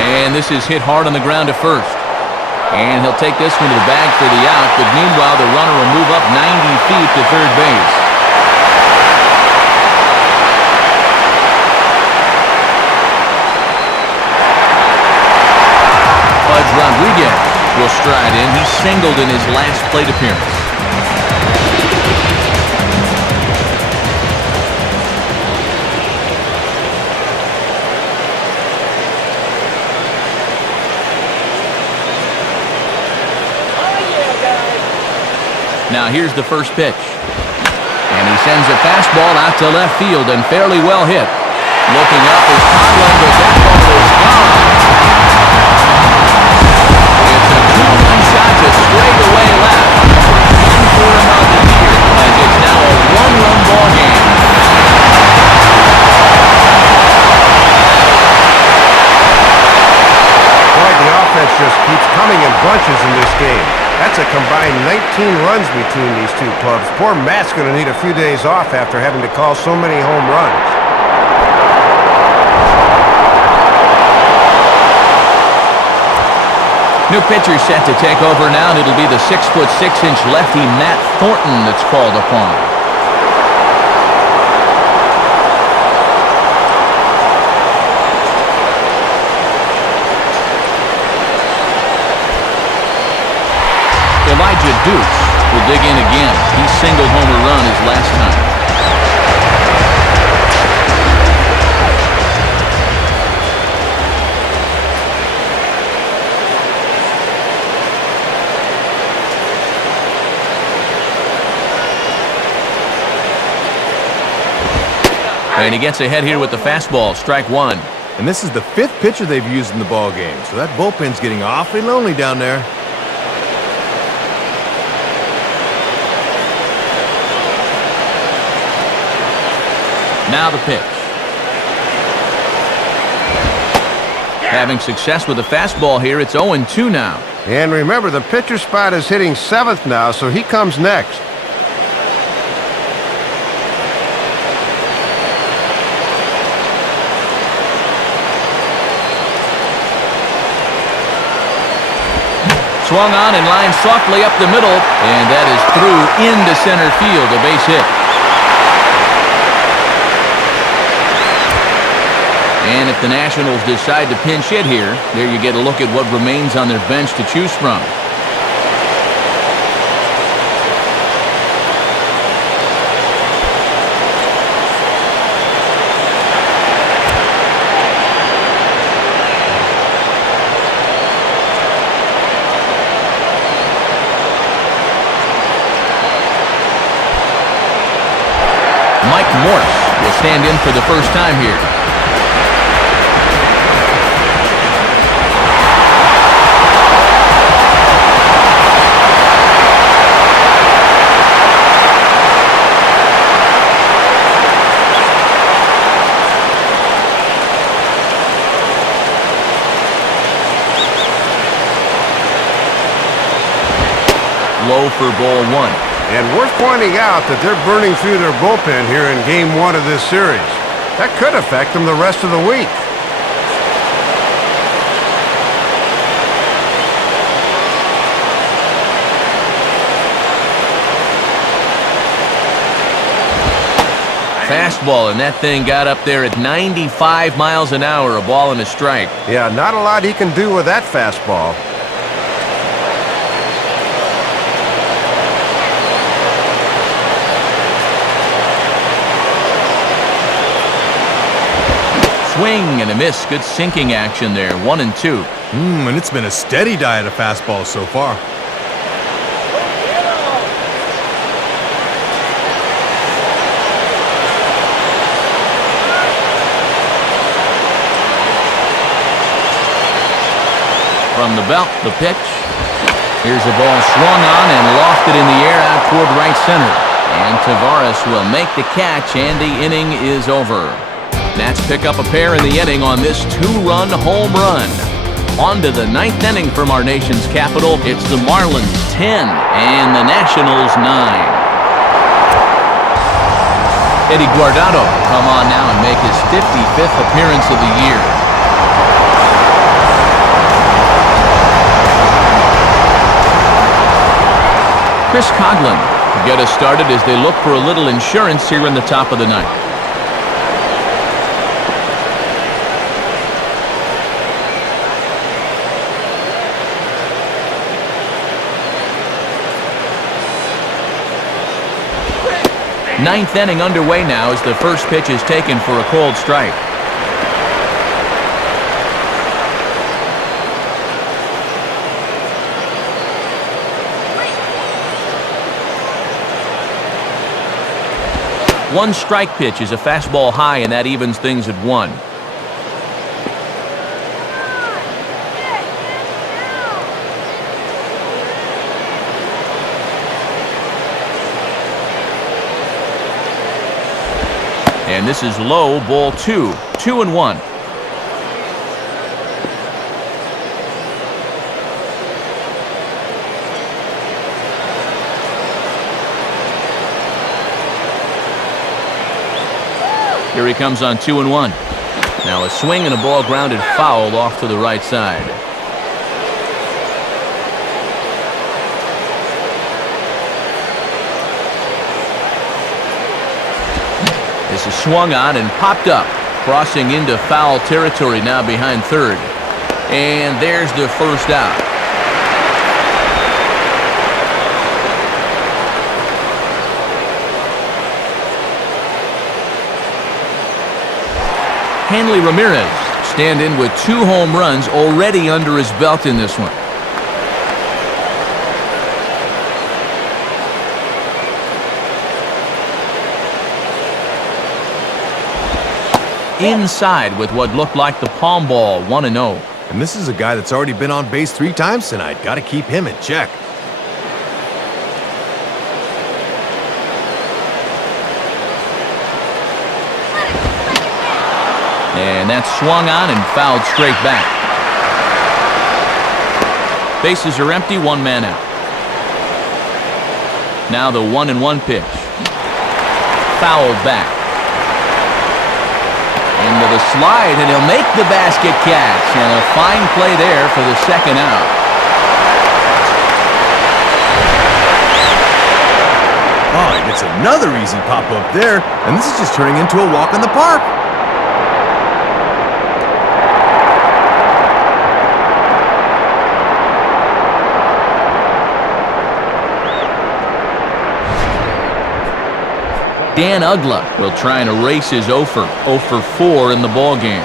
And this is hit hard on the ground to first. And he'll take this one to the bag for the out, but meanwhile the runner will move up 90 feet to third base. stride in. He singled in his last plate appearance. Now here's the first pitch. And he sends a fastball out to left field and fairly well hit. Looking up is Conlon, but that ball is gone. It's a two-run shot to straightaway left. In for him on the year, as it's now a one-run ball game. Boy, the offense just keeps coming in bunches in this game. That's a combined 19 runs between these two clubs. Poor Matt's going to need a few days off after having to call so many home runs. New pitcher set to take over now, and it'll be the 6'6" lefty Matt Thornton that's called upon. Elijah Dukes will dig in again. He singled homer run his last time. And he gets ahead here with the fastball, strike one. And this is the 5th pitcher they've used in the ball game, so that bullpen's getting awfully lonely down there. Now the pitch. Having success with the fastball here, it's 0-2 now. And remember, the pitcher spot is hitting 7th now, so he comes next. Swung on and lined softly up the middle, and that is through into center field, a base hit. And if the Nationals decide to pinch hit here, there you get a look at what remains on their bench to choose from. Mike Morse will stand in for the first time here. Low for ball one. And worth pointing out that they're burning through their bullpen here in Game 1 of this series. That could affect them the rest of the week. Fastball, and that thing got up there at 95 miles an hour, a ball and a strike. Yeah, not a lot he can do with that fastball. Swing and a miss. Good sinking action there. 1-2. And it's been a steady diet of fastballs so far. From the belt, the pitch. Here's a ball swung on and lofted in the air out toward right center. And Tavares will make the catch, and the inning is over. Nats pick up a pair in the inning on this two-run home run. On to the 9th inning from our nation's capital. It's the Marlins 10 and the Nationals 9. Eddie Guardado come on now and make his 55th appearance of the year. Chris Coughlin will get us started as they look for a little insurance here in the top of the 9th. Ninth inning underway now as the first pitch is taken for a called strike. One strike pitch is a fastball high, and that evens things at 1. And this is low, ball 2. 2-1. Here he comes on 2-1. Now a swing and a ball grounded foul off to the right side. This is swung on and popped up, crossing into foul territory now behind third. And there's the first out. Hanley Ramirez stand in with 2 home runs already under his belt in this one. Inside with what looked like the palm ball, 1-0. And this is a guy that's already been on base 3 times tonight. Got to keep him in check. And that's swung on and fouled straight back. Bases are empty, 1 man out. Now the 1-1 pitch. Fouled back. Into the slide, and he'll make the basket catch. And a fine play there for the second out. Oh, he gets another easy pop-up there, and this is just turning into a walk in the park. Dan Ugla will try and erase his 0 for 4 in the ballgame.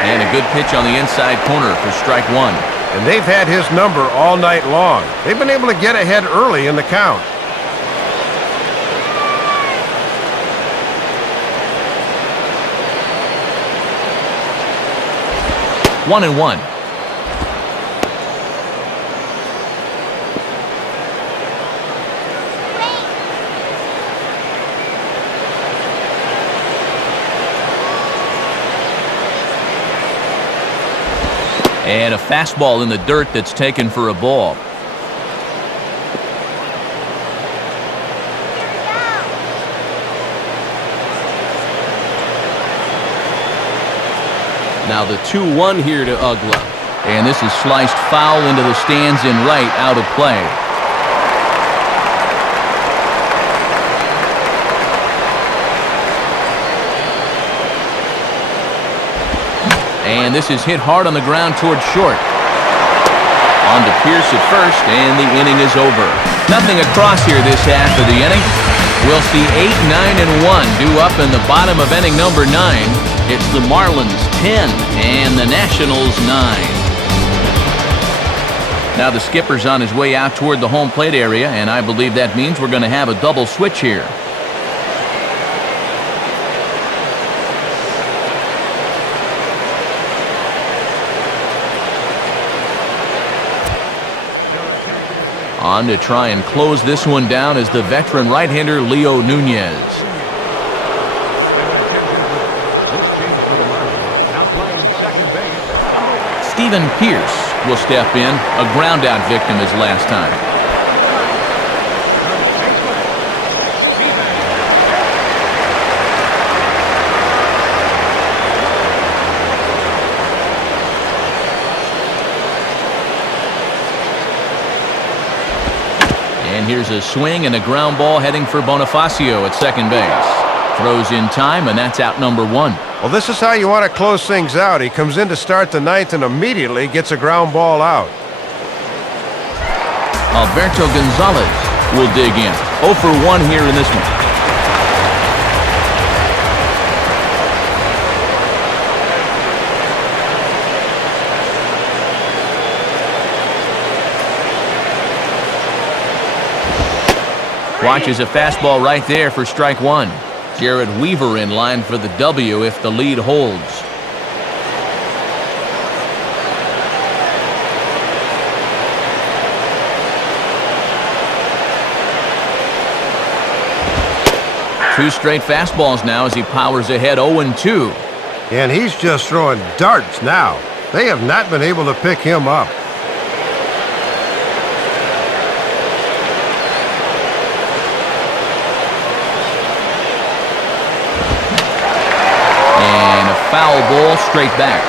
And a good pitch on the inside corner for strike 1. And they've had his number all night long. They've been able to get ahead early in the count. 1-1. And a fastball in the dirt that's taken for a ball. Now the 2-1 here to Ugla. And this is sliced foul into the stands in right, out of play. And this is hit hard on the ground towards short. On to Pierce at first, and the inning is over. Nothing across here this half of the inning. We'll see 8, 9, and 1 due up in the bottom of inning number 9. It's the Marlins 10 and the Nationals 9. Now the skipper's on his way out toward the home plate area, and I believe that means we're going to have a double switch here. On to try and close this one down is the veteran right-hander Leo Nunez. Steven Pierce will step in, a ground-out victim his last time. And And here's a swing and a ground ball heading for Bonifacio at second base. Throws in time, and that's out number 1. Well, this is how you want to close things out. He comes in to start the 9th and immediately gets a ground ball out. Alberto Gonzalez will dig in. 0 for 1 here in this one. Watches a fastball right there for strike 1. Jared Weaver in line for the W if the lead holds. Two straight fastballs now as he powers ahead 0-2. And he's just throwing darts now. They have not been able to pick him up. And a foul ball straight back.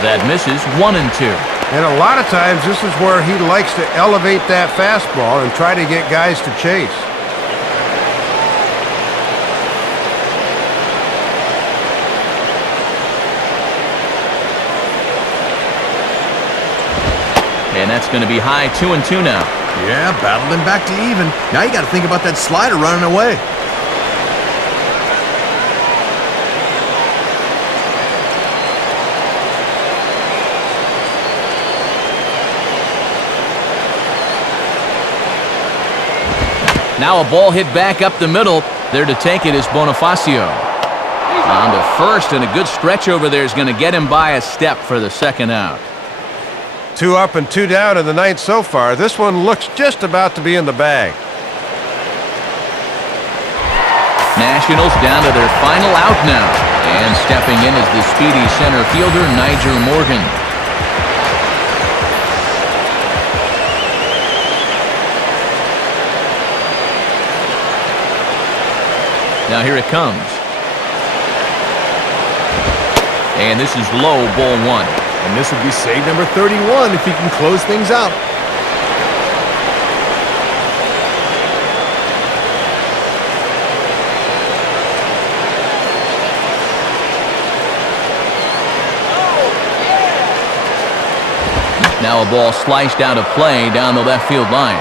That misses 1-2. And a lot of times this is where he likes to elevate that fastball and try to get guys to chase. And that's going to be high 2-2 now. Yeah, battling back to even. Now you got to think about that slider running away. Now a ball hit back up the middle. There to take it is Bonifacio. On to first, and a good stretch over there is going to get him by a step for the second out. 2 up and 2 down in the 9th so far. This one looks just about to be in the bag. Nationals down to their final out now. And stepping in is the speedy center fielder, Niger Morgan. Now here it comes. And this is low, ball 1. And this would be save number 31 if he can close things out. Now a ball sliced out of play down the left field line.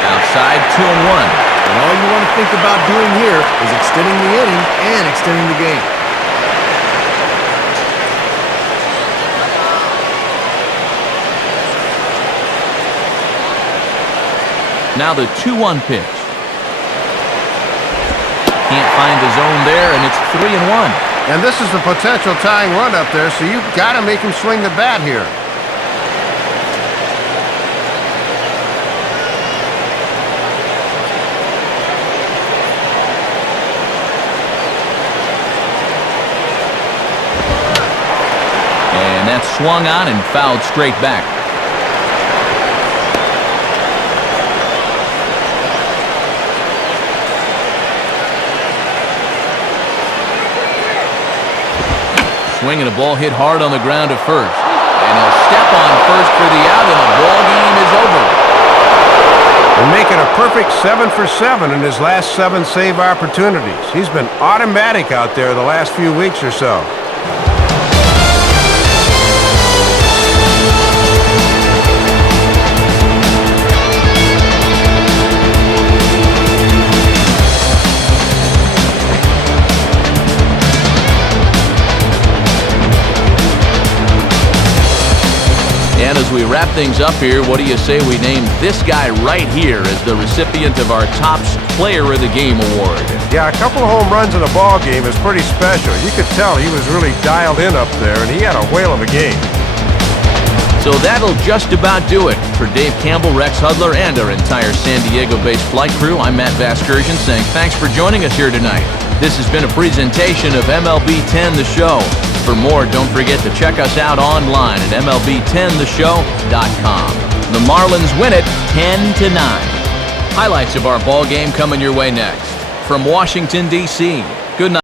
Outside, 2-1. And all you want to think about doing here is extending the inning and extending the game. Now the 2-1 pitch. Can't find the zone there, and it's 3-1. And this is the potential tying run up there, so you've got to make him swing the bat here. And that's swung on and fouled straight back. Swing and a ball hit hard on the ground at first. And he'll step on first for the out, and the ball game is over. And making a perfect 7 for 7 in his last 7 save opportunities. He's been automatic out there the last few weeks or so. And as we wrap things up here, what do you say we name this guy right here as the recipient of our Topps Player of the Game award? Yeah, a couple of home runs in a ball game is pretty special. You could tell he was really dialed in up there, and he had a whale of a game. So that'll just about do it. For Dave Campbell, Rex Hudler, and our entire San Diego-based flight crew, I'm Matt Vasgersian saying thanks for joining us here tonight. This has been a presentation of MLB 10 The Show. For more, don't forget to check us out online at MLB10theshow.com. The Marlins win it 10-9. Highlights of our ball game coming your way next. From Washington, D.C., good night.